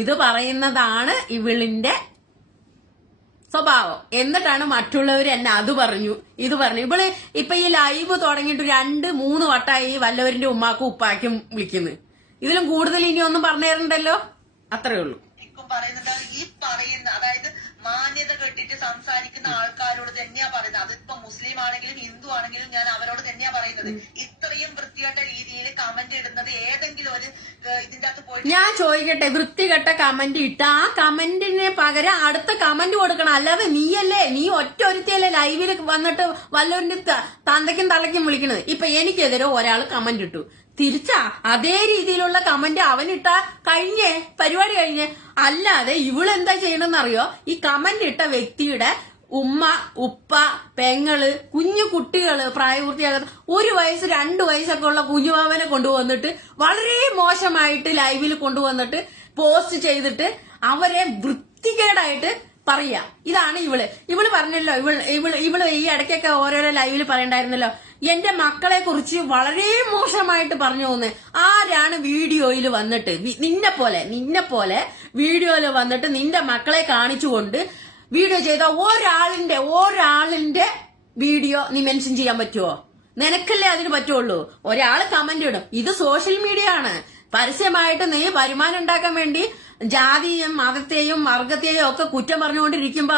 ഇത് പറയുന്നതാണ് ഇവളിന്റെ സ്വഭാവം. എന്നിട്ടാണ് മറ്റുള്ളവർ എന്നെ അത് പറഞ്ഞു ഇത് പറഞ്ഞു. ഇപ്പൊ ഈ ലൈവ് തുടങ്ങിയിട്ട് 2-3 വട്ടമായി വല്ലവരിന്റെ ഉമ്മാക്കും ഉപ്പാക്കും വിളിക്കുന്നത്. ഇതിലും കൂടുതൽ ഇനി ഒന്നും പറഞ്ഞു തരണ്ടല്ലോ, അത്രേ ഉള്ളൂ. പറയുന്നത് ഈ പറയുന്ന, അതായത് മാന്യത കെട്ടിട്ട് സംസാരിക്കുന്ന ആൾക്കാരോട് തന്നെയാ പറയുന്നത്. അതിപ്പോ മുസ്ലിം ആണെങ്കിലും ഹിന്ദു ആണെങ്കിലും ഞാൻ അവരോട് തന്നെയാ പറയുന്നത്. ഇത്രയും വൃത്തികെട്ട രീതിയിൽ കമന്റ് ഇടുന്നത് ഏതെങ്കിലും ഒരു ഇതിന്റെ അകത്ത് പോയിട്ട് ഞാൻ ചോദിക്കട്ടെ, വൃത്തികെട്ട കമന്റ് ഇട്ട് ആ കമന്റിന് പകരം അടുത്ത കമന്റ് കൊടുക്കണം. അല്ലാതെ നീ ഒറ്റ ഒരുത്തിയല്ലേ ലൈവിൽ വന്നിട്ട് വല്ലവരുടെ തന്തയ്ക്കും തള്ളയ്ക്കും വിളിക്കണത്. ഇപ്പൊ എനിക്കെതിരെ ഒരാൾ കമന്റ് ഇട്ടു, തിരിച്ചാ അതേ രീതിയിലുള്ള കമന്റ് അവനിട്ട പരിപാടി കഴിഞ്ഞേ. അല്ലാതെ ഇവളെന്താ ചെയ്യണമെന്നറിയോ, ഈ കമന്റ് ഇട്ട വ്യക്തിയുടെ ഉമ്മ, ഉപ്പ, പെങ്ങള്, കുഞ്ഞു കുട്ടികള്, പ്രായപൂർത്തിയാകാത്ത 1 വയസ്സ് 2 വയസ്സൊക്കെ ഉള്ള കുഞ്ഞുമാവനെ കൊണ്ടുവന്നിട്ട് വളരെ മോശമായിട്ട് ലൈവിൽ കൊണ്ടുവന്നിട്ട് പോസ്റ്റ് ചെയ്തിട്ട് അവരെ വൃത്തികേടായിട്ട് പറയാ. ഇതാണ് ഇവള് പറഞ്ഞല്ലോ. ഇവള് ഈ ഇടയ്ക്കൊക്കെ ഓരോരോ ലൈവിൽ പറയണ്ടായിരുന്നല്ലോ, എന്റെ മക്കളെ കുറിച്ച് വളരെ മോശമായിട്ട് പറഞ്ഞു പോകുന്നത്. ആരാണ് വീഡിയോയിൽ വന്നിട്ട് നിന്നെ പോലെ വീഡിയോയിൽ വന്നിട്ട് നിന്റെ മക്കളെ കാണിച്ചുകൊണ്ട് വീഡിയോ ചെയ്ത ഒരാളിന്റെ വീഡിയോ നീ മെൻഷൻ ചെയ്യാൻ പറ്റുമോ? നിനക്കല്ലേ അതിന് പറ്റുള്ളൂ. ഒരാള് കമന്റ് ഇടും. ഇത് സോഷ്യൽ മീഡിയ ആണ്. പരസ്യമായിട്ട് നീ വരുമാനം ഉണ്ടാക്കാൻ വേണ്ടി ജാതിയും മതത്തെയും വർഗത്തെയും ഒക്കെ കുറ്റം പറഞ്ഞുകൊണ്ടിരിക്കുമ്പോ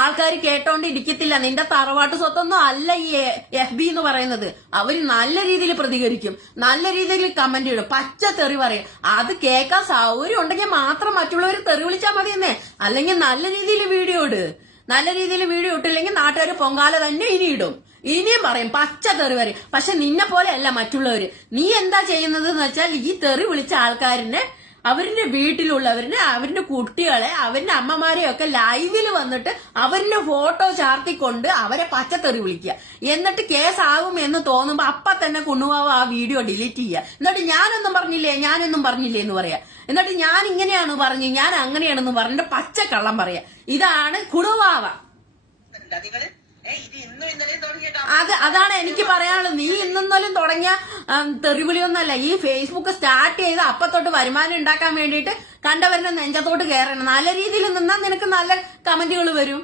ആൾക്കാർ കേട്ടോണ്ടിരിക്കത്തില്ല. നിന്റെ തറവാട്ട് സ്വത്തൊന്നും അല്ല ഈ FB എന്ന് പറയുന്നത്. അവര് നല്ല രീതിയിൽ പ്രതികരിക്കും, നല്ല രീതിയിൽ കമന്റ് ഇടും, പച്ച തെറി പറയും. അത് കേൾക്കാൻ സൗകര്യം ഉണ്ടെങ്കിൽ മാത്രം മറ്റുള്ളവർ തെറി വിളിച്ചാൽ മതിയെന്നേ. അല്ലെങ്കിൽ നല്ല രീതിയിൽ വീഡിയോ ഇട്ടില്ലെങ്കിൽ നാട്ടുകാർ പൊങ്കാല തന്നെ ഇനിയും പറയും, പച്ച തെറി പറയും. പക്ഷെ നിന്നെ പോലെ അല്ല മറ്റുള്ളവര്. നീ എന്താ ചെയ്യുന്നത് എന്ന് വെച്ചാൽ ഈ തെറി വിളിച്ച ആൾക്കാരിനെ, അവരുടെ വീട്ടിലുള്ളവരിനെ, അവരുടെ കുട്ടികളെ, അവരുടെ അമ്മമാരെയൊക്കെ ലൈവിൽ വന്നിട്ട് അവരുടെ ഫോട്ടോ ചാർത്തിക്കൊണ്ട് അവരെ പച്ചത്തെറി വിളിക്കുക. എന്നിട്ട് കേസാകും എന്ന് തോന്നുമ്പോ അപ്പൊ തന്നെ കുണ്ണുവാവ് ആ വീഡിയോ ഡിലീറ്റ് ചെയ്യുക. എന്നിട്ട് ഞാനൊന്നും പറഞ്ഞില്ലേ എന്ന് പറയാ. എന്നിട്ട് ഞാൻ ഇങ്ങനെയാണ് പറഞ്ഞു, ഞാൻ അങ്ങനെയാണെന്ന് പറഞ്ഞിട്ട് പച്ചക്കള്ളം പറയാ. ഇതാണ് കുണുവാവ. അതാണ് എനിക്ക് പറയാനുള്ളത്. നീ ഇന്നൊന്നും തുടങ്ങിയ തെറിവിളിയൊന്നല്ല. ഈ ഫേസ്ബുക്ക് സ്റ്റാർട്ട് ചെയ്ത് അപ്പത്തൊട്ട് വരുമാനം ഉണ്ടാക്കാൻ വേണ്ടിയിട്ട് കണ്ടവരുടെ നെഞ്ചത്തോട്ട് കയറണം. നല്ല രീതിയിൽ നിന്നാൽ നിനക്ക് നല്ല കമന്റുകൾ വരും.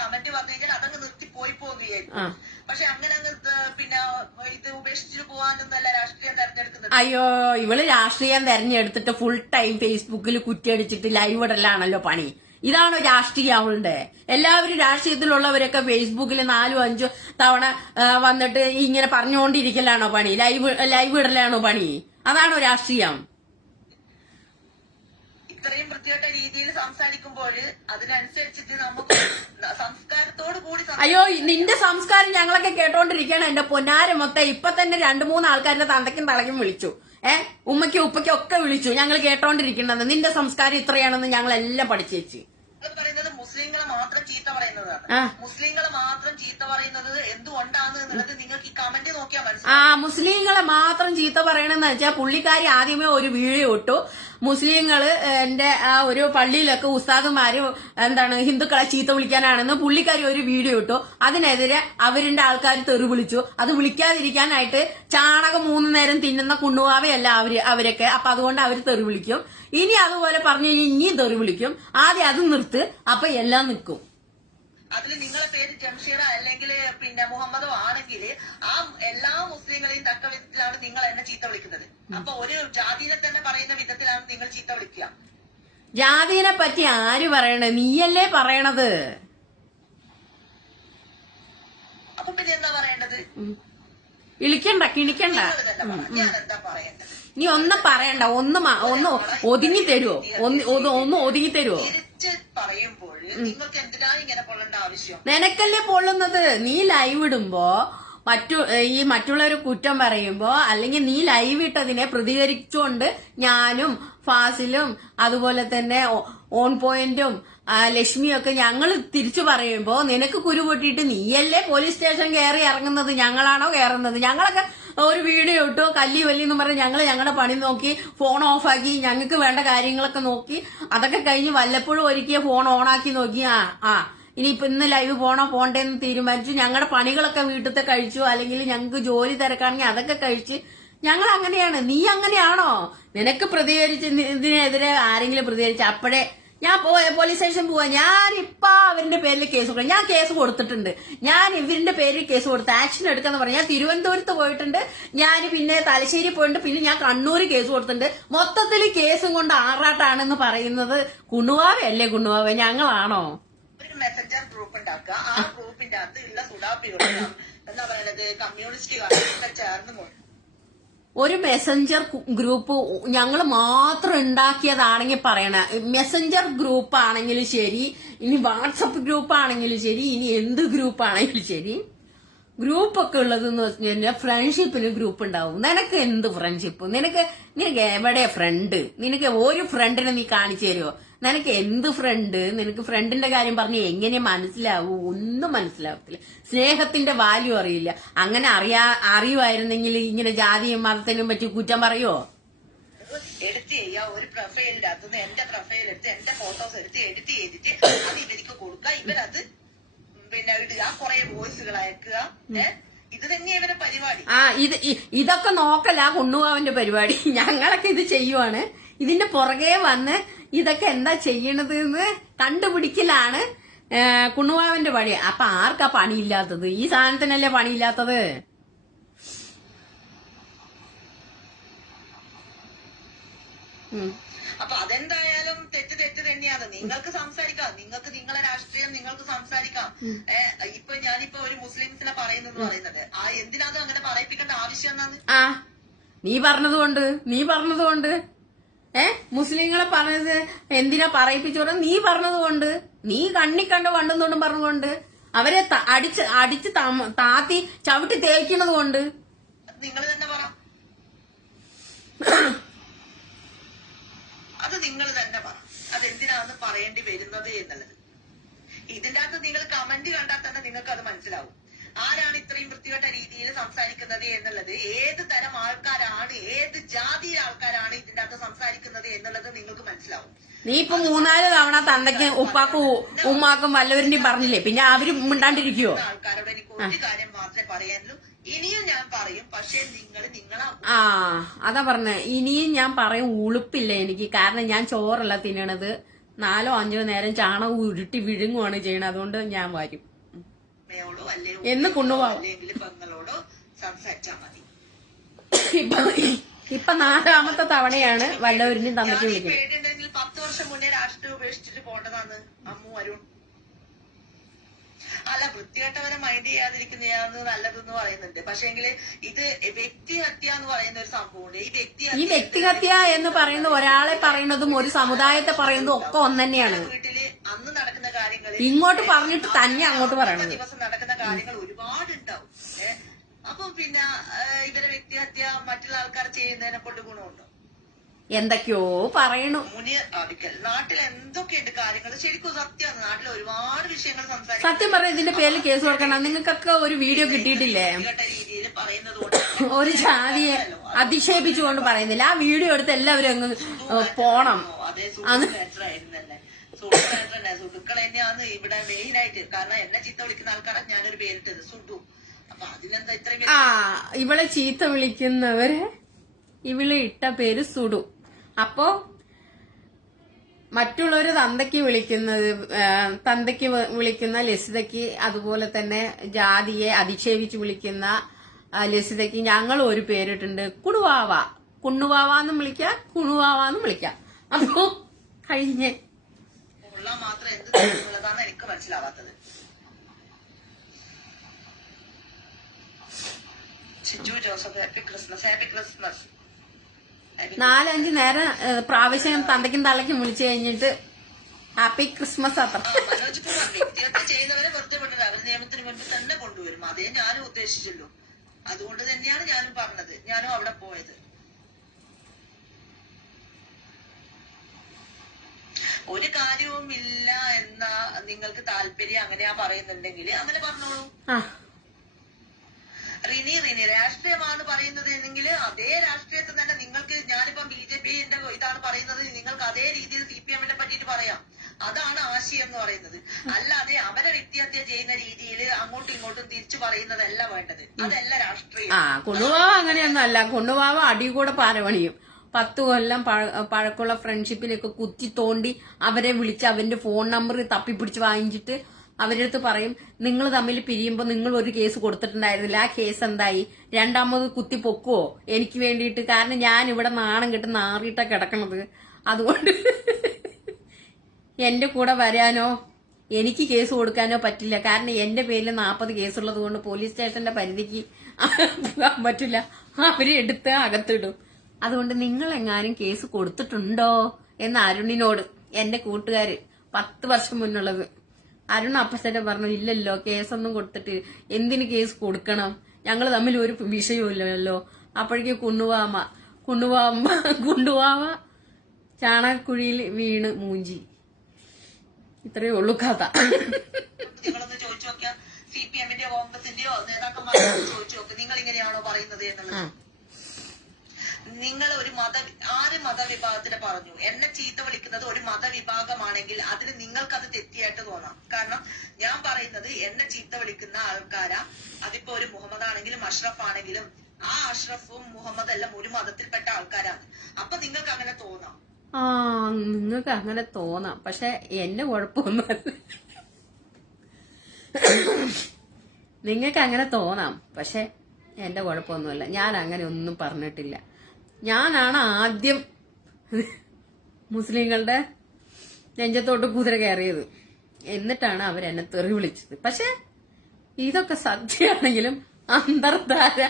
കമന്റ് വന്നു കഴിഞ്ഞാൽ അതങ്ങ് നിർത്തി പോവുകയായിരുന്നു. പക്ഷെ അങ്ങനെ പിന്നെ ഇത് ഉപേക്ഷിച്ചു പോകാനൊന്നല്ല രാഷ്ട്രീയം തെരഞ്ഞെടുക്കുന്നത്. അയ്യോ, ഇവള് രാഷ്ട്രീയം തെരഞ്ഞെടുത്തിട്ട് ഫുൾ ടൈം ഫേസ്ബുക്കിൽ കുറ്റിയടിച്ചിട്ട് ലൈവ് ഇടലാണല്ലോ പണി. ഇതാണോ രാഷ്ട്രീയം അവളുടെ? എല്ലാവരും രാഷ്ട്രീയത്തിലുള്ളവരൊക്കെ ഫേസ്ബുക്കിൽ 4-5 തവണ വന്നിട്ട് ഇങ്ങനെ പറഞ്ഞുകൊണ്ടിരിക്കലാണോ പണി? ലൈവ് ഇടലാണോ പണി? അതാണോ രാഷ്ട്രീയം? ഇത്രയും വൃത്തികെട്ട രീതിയിൽ സംസാരിക്കുമ്പോൾ അതിനനുസരിച്ചിട്ട് നമുക്ക് സംസ്കാരത്തോട് കൂടി. അയ്യോ, നിന്റെ സംസ്കാരം ഞങ്ങളൊക്കെ കേട്ടോണ്ടിരിക്കുകയാണ് എന്റെ പൊന്നാര മൊത്തം. ഇപ്പൊ തന്നെ 2-3 ആൾക്കാരുടെ തന്തയ്ക്കും തളയ്ക്കും വിളിച്ചു, ഉമ്മയ്ക്കും ഉപ്പയ്ക്കും ഒക്കെ വിളിച്ചു. ഞങ്ങൾ കേട്ടോണ്ടിരിക്കുന്നത് നിന്റെ സംസ്കാരം ഇത്രയാണെന്ന് ഞങ്ങളെല്ലാം പഠിച്ചു വെച്ച്. പറയുന്നത് മുസ്ലിങ്ങളെ മാത്രം ചീത്ത പറയുന്നതാണ്. മുസ്ലിങ്ങളെ മാത്രം ചീത്ത പറയുന്നത് എന്തുകൊണ്ടാണ് എന്നുള്ളത് നിങ്ങൾക്ക് ഈ കമന്റ് നോക്കിയാൽ മനസ്സിലാവും. മുസ്ലിങ്ങളെ മാത്രം ചീത്ത പറയണെന്ന് വെച്ചാൽ പുള്ളിക്കാരി ആദ്യമേ ഒരു വീഡിയോ ഇട്ടു. മുസ്ലിങ്ങള് എന്റെ ആ ഒരു പള്ളിയിലൊക്കെ ഉസ്താദുമാര് ഹിന്ദുക്കളെ ചീത്ത വിളിക്കാനാണെന്ന് പുള്ളിക്കാരി ഒരു വീഡിയോ ഇട്ടു. അതിനെതിരെ അവരുടെ ആൾക്കാർ തെറി വിളിച്ചു. അത് വിളിക്കാതിരിക്കാനായിട്ട് ചാണകം 3 നേരം തിന്നുന്ന കുണ്ണുവാവയല്ല അവരൊക്കെ. അപ്പൊ അതുകൊണ്ട് അവര് തെറി വിളിക്കും. ഇനി അതുപോലെ പറഞ്ഞു ഇനിയും തെറി വിളിക്കും. ആദ്യം അത് നിർത്ത്, അപ്പൊ എല്ലാം നിൽക്കും. അതിൽ നിങ്ങളെ പേര് ജംഷീറ അല്ലെങ്കിൽ പിന്നെ മുഹമ്മദോ ആണെങ്കിൽ ആ എല്ലാ മുസ്ലിങ്ങളെയും തക്ക വിധത്തിലാണ് നിങ്ങൾ എന്നെ ചീത്ത വിളിക്കുന്നത്. അപ്പൊ ഒരു ജാതിനെ തന്നെ പറയുന്ന വിധത്തിലാണ് നിങ്ങൾ ചീത്ത വിളിക്കുക. ജാതിനെ പറ്റി ആര് പറയണേ? നീയല്ലേ പറയണത്. അപ്പൊ പിന്നെ എന്താ പറയേണ്ടത്? കിണിക്കണ്ട. ഞാൻ എന്താ പറയേണ്ടത്? നീ ഒന്നും പറയണ്ട. ഒന്ന് ഒതുങ്ങി തരുവോ? ഒന്ന് ഒതുങ്ങി തരുവോ? പറയുമ്പോൾ നിങ്ങൾക്ക് എന്തിനാ ഇങ്ങനെ കൊള്ളേണ്ട ആവശ്യം? നിനക്കല്ലേ പൊള്ളുന്നത്. നീ ലൈവ് ഇടുമ്പോ മറ്റുള്ളവർ കുറ്റം പറയുമ്പോ, അല്ലെങ്കിൽ നീ ലൈവ് ഇട്ടതിനെ പ്രതികരിച്ചുകൊണ്ട് ഞാനും ഫാസിലും അതുപോലെ തന്നെ ഓൺ പോയിന്റും ലക്ഷ്മിയൊക്കെ ഞങ്ങൾ തിരിച്ചു പറയുമ്പോ നിനക്ക് കുരു പൊട്ടിയിട്ട് നീയല്ലേ പോലീസ് സ്റ്റേഷൻ കയറി ഇറങ്ങുന്നത്? ഞങ്ങളാണോ കയറുന്നത്? ഞങ്ങളൊക്കെ ഒരു വീഡിയോ ഇട്ടു കല്ലി വല്ലി എന്ന് പറഞ്ഞ് ഞങ്ങളുടെ പണി നോക്കി ഫോൺ ഓഫാക്കി ഞങ്ങൾക്ക് വേണ്ട കാര്യങ്ങളൊക്കെ നോക്കി അതൊക്കെ കഴിഞ്ഞ് വല്ലപ്പോഴും ഒരിക്കൽ ഫോൺ ഓണാക്കി നോക്കി ഇനിയിപ്പൊ ഇന്ന് ലൈവ് പോണ്ടേന്ന് തീരുമാനിച്ചു. ഞങ്ങളുടെ പണികളൊക്കെ വീട്ടിലത്തെ കഴിച്ചു. അല്ലെങ്കിൽ ഞങ്ങൾക്ക് ജോലി തിരക്കാണെങ്കിൽ അതൊക്കെ കഴിച്ച് ഞങ്ങൾ അങ്ങനെയാണ്. നീ അങ്ങനെയാണോ? നിനക്ക് ഇതിനെതിരെ ആരെങ്കിലും പ്രതികരിച്ച അപ്പോഴേ ഞാൻ പോലീസ് സ്റ്റേഷൻ പോവാ. ഞാനിപ്പോ അവരുടെ പേരിൽ കേസ് കൊടുക്കും. ഞാൻ കേസ് കൊടുത്തിട്ടുണ്ട്. ഞാൻ ഇവരുടെ പേരിൽ കേസ് കൊടുത്ത് ആക്ഷൻ എടുക്കാന്ന് പറഞ്ഞു. ഞാൻ തിരുവനന്തപുരത്ത് പോയിട്ടുണ്ട്, ഞാൻ പിന്നെ തലശ്ശേരി പോയിട്ടുണ്ട്, പിന്നെ ഞാൻ കണ്ണൂര് കേസ് കൊടുത്തിട്ടുണ്ട്. മൊത്തത്തിൽ കേസും കൊണ്ട് ആറാട്ടാണെന്ന് പറയുന്നത് കുണുവാവയല്ലേ? കുണുവാവ ഞങ്ങളാണോ? ഒരു മെസ്സഞ്ചർ ഗ്രൂപ്പ് ഉണ്ടാക്കുക. ആ ഗ്രൂപ്പിന്റെ അകത്ത് ഉള്ള സുഡാപ്പികളും എന്താ പറയുന്നത് കമ്മ്യൂണിസ്റ്റുകാരൊക്കെ ചേർന്ന് ഒരു മെസ്സഞ്ചർ ഗ്രൂപ്പ് ഞങ്ങൾ മാത്രം ഉണ്ടാക്കിയതാണെങ്കിൽ പറയണ. മെസ്സഞ്ചർ ഗ്രൂപ്പ് ആണെങ്കിലും ശരി, ഇനി വാട്സപ്പ് ഗ്രൂപ്പ് ആണെങ്കിലും ശരി, ഇനി എന്ത് ഗ്രൂപ്പ് ആണെങ്കിലും ശരി, ഗ്രൂപ്പൊക്കെ ഉള്ളതെന്ന് വെച്ച് കഴിഞ്ഞാൽ ഫ്രണ്ട്ഷിപ്പിന് ഗ്രൂപ്പ് ഉണ്ടാവും. നിനക്ക് എന്ത് ഫ്രണ്ട്ഷിപ്പ്? നിനക്ക് എവിടെ ഫ്രണ്ട്? നിനക്ക് ഒരു ഫ്രണ്ടിനെ നീ കാണിച്ചു തരുമോ? നിനക്ക് എന്ത് ഫ്രണ്ട്? നിനക്ക് ഫ്രണ്ടിന്റെ കാര്യം പറഞ്ഞ് എങ്ങനെ മനസ്സിലാവൂ? ഒന്നും മനസ്സിലാവത്തില്ല. സ്നേഹത്തിന്റെ വാല്യൂ അറിയില്ല. അങ്ങനെ അറിയുമായിരുന്നെങ്കിൽ ഇങ്ങനെ ജാതിയും മതത്തിനും പറ്റി കുറ്റം പറയുമോ? എഡിറ്റ് ചെയ്യാ. ഒരു പ്രൊഫൈലിന്റെ അകത്തുനിന്ന് എന്റെ പ്രൊഫൈൽ എടുത്ത് എന്റെ ഫോട്ടോസ് എടുത്ത് എഡിറ്റ് ചെയ്തിട്ട് അത് ഇവർക്ക് കൊടുക്കുക. ഇവരത് പിന്നെ ഇടുക, കുറെ വോയിസുകൾ അയക്കുക. ഇത് തന്നെ ഇവരുടെ പരിപാടി. ഇതൊക്കെ നോക്കല കുണ്ണുവാവന്റെ പരിപാടി. ഞങ്ങളൊക്കെ ഇത് ചെയ്യുവാണ്. ഇതിന്റെ പുറകെ വന്ന് ഇതൊക്കെ എന്താ ചെയ്യണത് എന്ന് കണ്ടുപിടിക്കലാണ് കുണ്ണുവാവന്റെ പണി. അപ്പൊ ആർക്കാ പണിയില്ലാത്തത്? ഈ സാധനത്തിനല്ലേ പണിയില്ലാത്തത്? അപ്പൊ അതെന്തായാലും തെറ്റ് തന്നെയാണ്. നിങ്ങൾക്ക് സംസാരിക്കാം, നിങ്ങൾക്ക് നിങ്ങളെ രാഷ്ട്രീയം നിങ്ങൾക്ക് സംസാരിക്കാം. ഞാനിപ്പോ ഒരു മുസ്ലിംസിനെ പറയുന്നെന്ന് പറയുന്നത് എന്തിനാണ് അങ്ങനെ പറയിപ്പിക്കേണ്ട ആവശ്യം എന്നാണ്? നീ പറഞ്ഞതുകൊണ്ട് മുസ്ലിങ്ങളെ പറഞ്ഞത് എന്തിനാ പറയിപ്പിച്ചു പറഞ്ഞ? നീ പറഞ്ഞതുകൊണ്ട്, നീ കണ്ണിക്കണ്ട് വണ്ടുന്നോണ്ടും പറഞ്ഞുകൊണ്ട്, അവരെ അടിച്ച് താത്തി ചവിട്ടി തേക്കുന്നത് കൊണ്ട്. നിങ്ങൾ തന്നെ പറ, അത് നിങ്ങൾ തന്നെ പറ. അതെന്തിനാന്ന് പറയേണ്ടി വരുന്നത് എന്നുള്ളത്. ഇതിന്റെ അകത്ത് നിങ്ങൾ കമന്റ് കണ്ടാൽ തന്നെ നിങ്ങൾക്ക് അത് മനസ്സിലാവും. ആരാണ് ഇത്രയും വൃത്തികെട്ട രീതിയിൽ സംസാരിക്കുന്നത് എന്നുള്ളത്, ഏത് തരം ആൾക്കാരാണ്, ഏത് ജാതി ആൾക്കാരാണ് ഇതിന്റെ അകത്ത് സംസാരിക്കുന്നത് എന്നുള്ളത് നിങ്ങൾക്ക് മനസ്സിലാവും. നീ ഇപ്പൊ 3-4 തവണ തന്തയ്ക്ക് ഉപ്പാക്കും ഉമ്മാക്കും വല്ലവരുടെയും പറഞ്ഞില്ലേ, പിന്നെ അവര് മിണ്ടാണ്ടിരിക്കുവോ? ആൾക്കാരോട് എനിക്ക് ഒരു കാര്യം മാത്രമേ പറയാനുള്ളൂ. ഇനിയും ഞാൻ പറയും, പക്ഷെ നിങ്ങളാ അതാ പറഞ്ഞ. ഇനിയും ഞാൻ പറയും, ഉളുപ്പില്ല എനിക്ക്. കാരണം ഞാൻ ചോറല്ല തിന്നണത്, 4-5 നേരം ചാണകം ഉരുട്ടി വിഴുങ്ങുവാണ് ചെയ്യണത്. അതുകൊണ്ട് ഞാൻ വരും എന്ന് കൊണ്ടുപോകാം. പെങ്ങളോടോ സംസാരിച്ചാ മതി. ഇപ്പൊ 4ാമത്തെ തവണയാണ് വല്ലവരിനും തന്നയ്ക്ക് വിളിക്കുന്നത്. 10 വർഷം മുന്നേ രാഷ്ട്രീയം ഉപേക്ഷിച്ചിട്ട് പോണ്ടതാണ് അമ്മു അരുൺ. അല്ല, വൃത്തികെട്ടവരെ മൈൻഡ് ചെയ്യാതിരിക്കുന്നതാണ് നല്ലതെന്ന് പറയുന്നുണ്ട്. പക്ഷെങ്കില് ഇത് വ്യക്തിഹത്യ എന്ന് പറയുന്ന ഒരു സംഭവമുണ്ട്. ഈ വ്യക്തിഹത്യ എന്ന് പറയുന്ന ഒരാളെ പറയുന്നതും ഒരു സമുദായത്തെ പറയുന്നതും ഒക്കെ ഒന്ന് തന്നെയാണ്. വീട്ടില് അന്ന് നടക്കുന്ന കാര്യങ്ങൾ ഇങ്ങോട്ട് പറഞ്ഞിട്ട് തന്നെ അങ്ങോട്ട് പറയണത്. ദിവസം നടക്കുന്ന കാര്യങ്ങൾ ഒരുപാടുണ്ടാവും. അപ്പൊ പിന്നെ ഇവരെ വ്യക്തിഹത്യ മറ്റുള്ള ആൾക്കാർ ചെയ്യുന്നതിനെ കൊണ്ട് ഗുണമുണ്ടോ? എന്തൊക്കെയോ പറയണു. നാട്ടിൽ എന്തൊക്കെയുണ്ട് കാര്യങ്ങൾ, ശരിക്കും സത്യമാണ്. നാട്ടിൽ ഒരുപാട് വിഷയങ്ങൾ സംസാരിക്കും. സത്യം പറഞ്ഞ ഇതിന്റെ പേരിൽ കേസ് കൊടുക്കണം. നിങ്ങൾക്കൊക്കെ ഒരു വീഡിയോ കിട്ടിയിട്ടില്ലേ? രീതിയിൽ പറയുന്നത് ഒരു ജാതിയെ അധിക്ഷേപിച്ചുകൊണ്ട് പറയുന്നില്ല. ആ വീഡിയോ എടുത്ത് എല്ലാവരും അങ്ങ് പോണം. അതേ സുഹൃത്തായിരുന്നല്ലേ, സുഹൃത്തുക്കൾ തന്നെയാണ് ഇവിടെ മെയിൻ ആയിട്ട്. കാരണം എന്നെ ചീത്ത വിളിക്കുന്ന ആൾക്കാരെ ഞാനൊരു പേരിട്ടത് സുഡു. അപ്പൊ അതിനെന്താ ഇത്രയും ഇവളെ ചീത്ത വിളിക്കുന്നവരെ ഇവള് ഇട്ട പേര് സുഡു. അപ്പോ മറ്റുള്ളവര് തന്തയ്ക്ക് വിളിക്കുന്ന ലസിതയ്ക്ക്, അതുപോലെ തന്നെ ജാതിയെ അധിക്ഷേപിച്ച് വിളിക്കുന്ന ലസിതയ്ക്ക് ഞങ്ങൾ ഒരു പേരിട്ടുണ്ട്, കുണുവാവ. കുണ്ണുവാവാന്നും വിളിക്കാം, കുണുവാവാന്നും വിളിക്കാം. അപ്പോ കഴിഞ്ഞേ മാത്രം എന്താണ് എനിക്ക് മനസ്സിലാവാത്തത്. Shiju Joseph, happy Christmas. Happy Christmas. 4-5 നേരം പ്രാവശ്യം തന്തയ്ക്കും തള്ളയ്ക്കും വിളിച്ചു കഴിഞ്ഞിട്ട് ഹാപ്പി ക്രിസ്മസ് അത്ര. വ്യക്തിഹത്യ ചെയ്യുന്നവരെ വെറുതെ വിടരുത്, അവർ നിയമത്തിന് മുൻപിൽ തന്നെ കൊണ്ടുവരും. അതേ ഞാനും ഉദ്ദേശിച്ചുള്ളൂ. അതുകൊണ്ട് തന്നെയാണ് ഞാനും പറഞ്ഞത്, ഞാനും അവിടെ പോയത്. ഒരു കാര്യവും ഇല്ല എന്ന നിങ്ങൾക്ക് താല്പര്യം അങ്ങനെയാ പറയുന്നുണ്ടെങ്കിൽ അങ്ങനെ പറഞ്ഞോളൂ. റിനി രാഷ്ട്രീയമാണ് പറയുന്നത് എന്നെങ്കിൽ അതേ രാഷ്ട്രീയത്തിൽ തന്നെ നിങ്ങൾക്ക്, ഞാനിപ്പം BJPന്റെ ഇതാണ് പറയുന്നത്, നിങ്ങൾക്ക് അതേ രീതിയിൽ CPM-നെ പറ്റിയിട്ട് പറയാം. അതാണ് ആശയം എന്ന് പറയുന്നത്. അല്ലാതെ അവരെ വ്യക്തിഹത്യ ചെയ്യുന്ന രീതിയിൽ അങ്ങോട്ടും ഇങ്ങോട്ടും തിരിച്ചു പറയുന്നതല്ല വേണ്ടത്. അതല്ല രാഷ്ട്രീയം. കുണ്ണുവാവ അങ്ങനെയൊന്നും അല്ല. കുണ്ണുവാവ അടി കൂടെ പാരപണിയും. 10 കൊല്ലം പഴക്കമുള്ള ഫ്രണ്ട്ഷിപ്പിലൊക്കെ കുത്തി തോണ്ടി അവരെ വിളിച്ച് അവന്റെ ഫോൺ നമ്പർ തപ്പിപ്പിടിച്ച് വാങ്ങിച്ചിട്ട് അവരുടെ അടുത്ത് പറയും നിങ്ങൾ തമ്മിൽ പിരിയുമ്പോൾ നിങ്ങൾ ഒരു കേസ് കൊടുത്തിട്ടുണ്ടായിരുന്നില്ല, ആ കേസ് എന്തായി, രണ്ടാമത് കുത്തി പൊക്കുവോ എനിക്ക് വേണ്ടിയിട്ട്, കാരണം ഞാൻ ഇവിടെ നാണം കെട്ട് നാറിയിട്ടാ കിടക്കണത്, അതുകൊണ്ട് എന്റെ കൂടെ വരാനോ എനിക്ക് കേസ് കൊടുക്കാനോ പറ്റില്ല, കാരണം എന്റെ പേരിൽ 40 കേസുള്ളത് കൊണ്ട് പോലീസ് സ്റ്റേഷന്റെ പരിധിക്ക് പോകാൻ പറ്റില്ല, അവരെ എടുത്ത് അകത്തിടും. അതുകൊണ്ട് നിങ്ങൾ എങ്ങാനും കേസ് കൊടുത്തിട്ടുണ്ടോ എന്ന് അരുണിനോട്, എന്റെ കൂട്ടുകാര് 10 വർഷം മുന്നുള്ളത്, അരുൺ അപ്പസേട്ടൻ പറഞ്ഞു ഇല്ലല്ലോ, കേസൊന്നും കൊടുത്തിട്ട് എന്തിന് കേസ് കൊടുക്കണം, ഞങ്ങൾ തമ്മിൽ ഒരു വിഷയമില്ലല്ലോ. അപ്പോഴേക്ക് കുണ്ടുവാവ ചാണകക്കുഴിയിൽ വീണ് മൂഞ്ചി. ഇത്രയേ ഉള്ളൂ കഥ. നിങ്ങളൊന്ന് ചോദിച്ചു നോക്കിയാ CPM-ന്റെയോ കോൺഗ്രസിന്റെയോ നേതാക്കന്മാരെ ചോദിച്ചു നോക്ക്, നിങ്ങൾ ഇങ്ങനെയാണോ പറയുന്നത് എന്നുള്ളത്. നിങ്ങൾ ഒരു ആര് മതവിഭാഗത്തിന് പറഞ്ഞു, എന്നെ ചീത്ത വിളിക്കുന്നത് ഒരു മതവിഭാഗമാണെങ്കിൽ അതിന് നിങ്ങൾക്കത് തെറ്റിയായിട്ട് തോന്നാം. കാരണം ഞാൻ പറയുന്നത് എന്നെ ചീത്ത വിളിക്കുന്ന ആൾക്കാരാ, അതിപ്പോ ഒരു മുഹമ്മദ് ആണെങ്കിലും അഷ്റഫ് ആണെങ്കിലും ആ അഷ്റഫും മുഹമ്മദ് എല്ലാം ഒരു മതത്തിൽപ്പെട്ട ആൾക്കാരാണ്. അപ്പൊ നിങ്ങൾക്ക് അങ്ങനെ തോന്നാം. നിങ്ങൾക്ക് അങ്ങനെ തോന്നാം, പക്ഷെ എന്റെ കുഴപ്പമൊന്നുമല്ല. നിങ്ങൾക്ക് അങ്ങനെ തോന്നാം, പക്ഷെ എന്റെ കുഴപ്പമൊന്നുമല്ല. ഞാൻ അങ്ങനെ ഒന്നും പറഞ്ഞിട്ടില്ല. ഞാനാണ് ആദ്യം മുസ്ലിങ്ങളുടെ നെഞ്ചത്തോട്ട് കുതിര കയറിയത്, എന്നിട്ടാണ് അവരെന്നെ തെറി വിളിച്ചത്. പക്ഷെ ഇതൊക്കെ സത്യമാണെങ്കിലും അന്തർധാര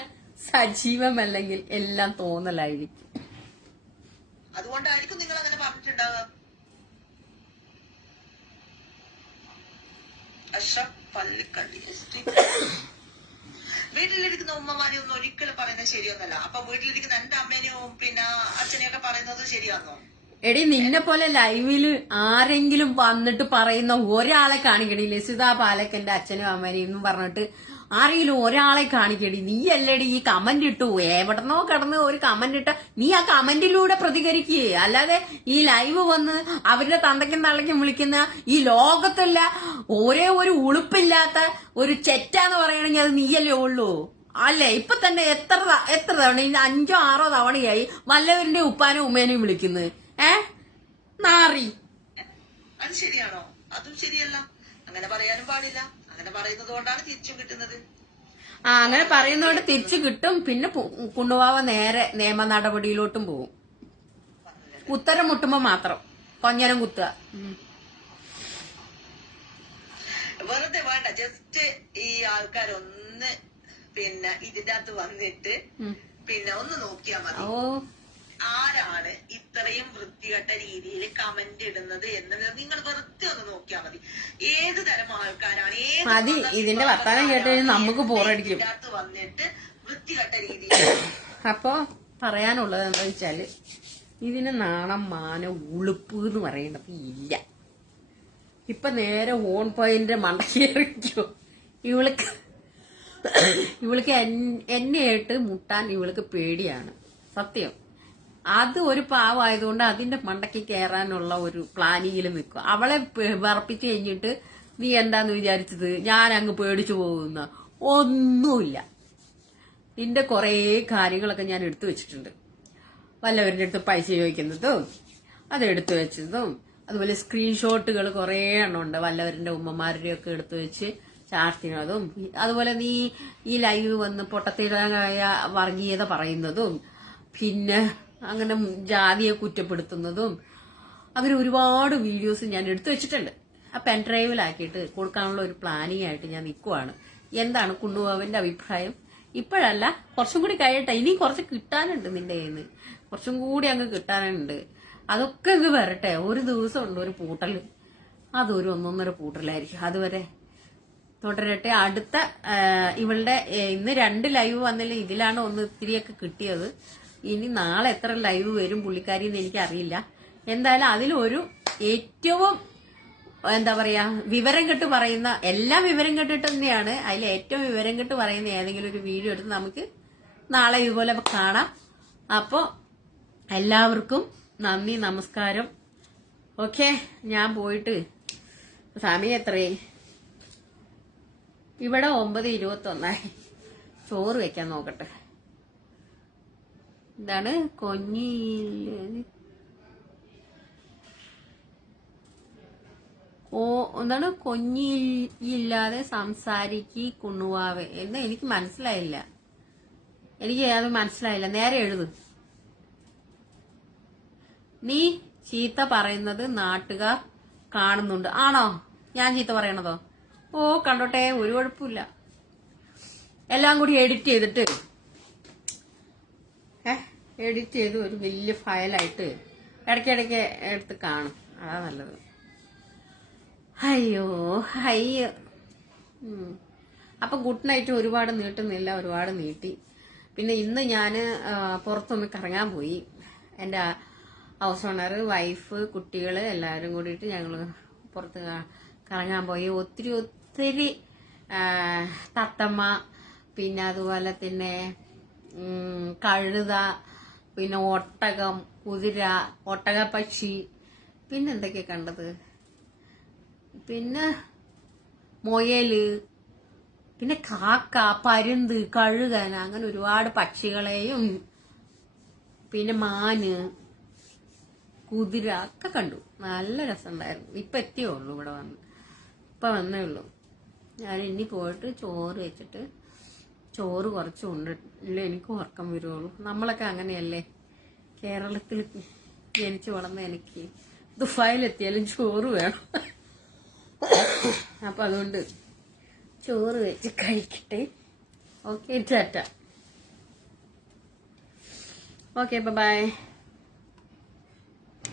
സജീവമല്ലെങ്കിൽ എല്ലാം തോന്നലായിരിക്കും. അതുകൊണ്ടായിരിക്കും നിങ്ങൾ അങ്ങനെ പറഞ്ഞിട്ടുണ്ടാവുക. അഷ്റഫ് പള്ളിക്കണ്ടി വീട്ടിലിരിക്കുന്ന ഉമ്മമാരെ ഒന്നും ഒരിക്കലും പറയുന്നത് ശരിയൊന്നല്ല. അപ്പൊ വീട്ടിലിരിക്കുന്ന എന്റെ അമ്മേനെയും പിന്നെ അച്ഛനെയൊക്കെ പറയുന്നത് ശരിയാണോ? എടി നിന്നെ പോലെ ലൈവില് ആരെങ്കിലും വന്നിട്ട് പറയുന്ന ഒരാളെ കാണിക്കടി, ലസിത പാലക്കന്റെ അച്ഛനും അമ്മേനെയും എന്നും പറഞ്ഞിട്ട് ആരെങ്കിലും ഒരാളെ കാണിക്കടി. നീ അല്ലേടി ഈ കമന്റ് ഇട്ടു, എവിടെന്നോ കിടന്ന് ഒരു കമന്റ് ഇട്ട നീ ആ കമന്റിലൂടെ പ്രതികരിക്കുക. അല്ലാതെ ഈ ലൈവ് വന്ന് അവരുടെ തന്തയ്ക്കും തള്ളയ്ക്കും വിളിക്കുന്ന ഈ ലോകത്തുള്ള ഒരേ ഒരു ഉളുപ്പില്ലാത്ത ഒരു ചെറ്റാന്ന് പറയണെങ്കിൽ അത് നീയല്ലേ ഉള്ളൂ. അല്ലേ ഇപ്പൊ തന്നെ എത്ര തവണ 5 6 തവണയായി വല്ലവരുടെ ഉപ്പാനും ഉമ്മേനെയും വിളിക്കുന്നത്. നാറി. അത് ശരിയാണോ? അതും ശരിയല്ല. അങ്ങനെ പറയാനും പാടില്ല. അങ്ങനെ പറയുന്നത് കൊണ്ടാണ് തിരിച്ചും കിട്ടുന്നത്. അങ്ങനെ പറയുന്നതുകൊണ്ട് തിരിച്ചു കിട്ടും. പിന്നെ കുണ്ണുവാവ നേരെ നിയമ നടപടിയിലോട്ടും പോകും. ഉത്തരം മുട്ടുമ്പോ മാത്രം കൊഞ്ഞനം കുത്തുക. വെറുതെ വേണ്ട, ജസ്റ്റ് ഈ ആൾക്കാരൊന്ന് പിന്നെ ഇതിന്റെ അകത്ത് വന്നിട്ട് പിന്നെ ഒന്ന് നോക്കിയാൽ മതി ആരാണ് ഇത്രയും വൃത്തികെട്ട രീതിയിൽ കമന്റ് ഇടുന്നത് എന്നുള്ളത്. നിങ്ങൾ വെറുതെ ഒന്ന് നോക്കിയാൽ മതി. ഏത് തരം ആൾക്കാരാണ്, മതി ഇതിന്റെ വർത്താനം കേട്ട് നമുക്ക് ബോറടിക്കും. വന്നിട്ട് വൃത്തികെട്ട രീതിയിൽ. അപ്പൊ പറയാനുള്ളത് എന്താ വെച്ചാല്, ഇതിന് നാണം മാനം ഉളുപ്പ് എന്ന് പറയേണ്ടത് ഇല്ല. ഇപ്പൊ നേരെ ഓൺ പോയിന്റ് മണ്ടക്കേറിക്കോ. ഇവൾക്ക് എന്നെയായിട്ട് മുട്ടാൻ ഇവൾക്ക് പേടിയാണ്, സത്യം. അത് ഒരു പാവമായതുകൊണ്ട് അതിന്റെ മണ്ടയ്ക്ക് കയറാനുള്ള ഒരു പ്ലാനിങ്ങിൽ നിൽക്കും. അവളെ വിറപ്പിച്ചു കഴിഞ്ഞിട്ട് നീ എന്താന്ന് വിചാരിച്ചത്, ഞാൻ അങ്ങ് പേടിച്ചു പോകുന്ന ഒന്നുമില്ല. നിന്റെ കുറേ കാര്യങ്ങളൊക്കെ ഞാൻ എടുത്തു വെച്ചിട്ടുണ്ട്. വല്ലവരുടെ അടുത്ത് പൈസ ചോദിക്കുന്നതും അത് എടുത്തു വെച്ചതും, അതുപോലെ സ്ക്രീൻഷോട്ടുകൾ കുറേ എണ്ണം ഉണ്ട്. വല്ലവരുടെ ഉമ്മമാരുടെയൊക്കെ എടുത്തു വെച്ച് ചാർത്തിനതും, അതുപോലെ നീ ഈ ലൈവ് വന്ന് പൊട്ടത്തിരായ വർഗീയത പറയുന്നതും, പിന്നെ അങ്ങനെ ജാതിയെ കുറ്റപ്പെടുത്തുന്നതും, അങ്ങനെ ഒരുപാട് വീഡിയോസ് ഞാൻ എടുത്തു വെച്ചിട്ടുണ്ട്. ആ പെൻഡ്രൈവിലാക്കിയിട്ട് കൊടുക്കാനുള്ള ഒരു പ്ലാനിങ് ആയിട്ട് ഞാൻ നിൽക്കുവാണ്. എന്താണ് കുണ്ണുവാവിന്റെ അഭിപ്രായം? ഇപ്പോഴല്ല, കുറച്ചും കൂടി കഴിയട്ടെ. ഇനി കുറച്ച് കിട്ടാനുണ്ട് നിന്റെ കയ്യിൽ നിന്ന്, കുറച്ചും കൂടി അങ്ങ് കിട്ടാനുണ്ട്. അതൊക്കെ അങ്ങ് വരട്ടെ. ഒരു ദിവസം ഉണ്ട് ഒരു പൂട്ടല്, അതൊരു 1.5 പൂട്ടലായിരിക്കും. അതുവരെ തുടരട്ടെ. അടുത്ത ഇവളുടെ ഇന്ന് 2 ലൈവ് വന്നില്ല, ഇതിലാണ് ഒന്ന് ഇത്തിരിയൊക്കെ കിട്ടിയത്. ഇനി നാളെ എത്ര ലൈവ് വരും പുള്ളിക്കാരിന്ന് എനിക്കറിയില്ല. എന്തായാലും അതിലൊരു ഏറ്റവും എന്താ പറയാ വിവരം കെട്ട് പറയുന്ന, എല്ലാം വിവരം കെട്ടിട്ട് തന്നെയാണ്, അതിൽ ഏറ്റവും വിവരം കെട്ട് പറയുന്ന ഏതെങ്കിലും ഒരു വീഡിയോ എടുത്ത് നമുക്ക് നാളെ ഇതുപോലെ കാണാം. അപ്പോ എല്ലാവർക്കും നന്ദി, നമസ്കാരം. ഓക്കെ, ഞാൻ പോയിട്ട് സമയം എത്രയായി? ഇവിടെ 9:21. ചോറ് വെക്കാൻ നോക്കട്ടെ. എന്താണ് എന്താണ് കൊഞ്ഞിയില്ലാതെ സംസാരിക്കി കുണ്ണുവാവേ എന്ന് എനിക്ക് മനസ്സിലായില്ല. എനിക്ക് അത് മനസ്സിലായില്ല. നേരെ എഴുത്. നീ ചീത്ത പറയുന്നത് നാട്ടുകാർ കാണുന്നുണ്ട്. ആണോ ഞാൻ ചീത്ത പറയണതോ? ഓ കണ്ടോട്ടെ, ഒരു കുഴപ്പമില്ല. എല്ലാം കൂടി എഡിറ്റ് ചെയ്തിട്ട് എഡിറ്റ് ചെയ്ത് ഒരു വലിയ ഫയലായിട്ട് ഇടയ്ക്കിടയ്ക്ക് എടുത്ത് കാണും. അതാ നല്ലത്. അയ്യോ അയ്യോ. അപ്പൊ ഗുഡ് നൈറ്റ് ഒരുപാട് നീട്ടുന്നില്ല, ഒരുപാട് നീട്ടി. പിന്നെ ഇന്ന് ഞാന് പുറത്തൊന്ന് കറങ്ങാൻ പോയി. എന്റെ ഹൗസ് ഓണർ, വൈഫ്, കുട്ടികള് എല്ലാവരും കൂടിയിട്ട് ഞങ്ങള് പുറത്ത് കറങ്ങാൻ പോയി. ഒത്തിരി ഒത്തിരി തത്തമ്മ, പിന്നെ അതുപോലെ തന്നെ കഴുത, പിന്നെ ഒട്ടകം, കുതിര, ഒട്ടകപ്പക്ഷി, പിന്നെ എന്തൊക്കെയാ കണ്ടത്, പിന്നെ മുയല്, പിന്നെ കാക്ക, പരുന്ത്, കഴുകൻ, അങ്ങനെ ഒരുപാട് പക്ഷികളെയും പിന്നെ മാന്, കുതിര ഒക്കെ കണ്ടു. നല്ല രസമുണ്ടായിരുന്നു. ഇപ്പൊ എത്തിയേ ഉള്ളൂ, ഇവിടെ വന്നേ ഉള്ളൂ. ഞാൻ ഇനി പോയിട്ട് ചോറ് വെച്ചിട്ട് ചോറ് കുറച്ച് കൊണ്ടിട്ടില്ല എനിക്ക് ഉറക്കം വരുള്ളൂ. നമ്മളൊക്കെ അങ്ങനെയല്ലേ, കേരളത്തിൽ ജനിച്ചു വളർന്ന എനിക്ക് ദുബായിലെത്തിയാലും ചോറ് വേണം. അപ്പൊ അതുകൊണ്ട് ചോറ് വെച്ച് കഴിക്കട്ടെ. Okay, tata. Okay, by.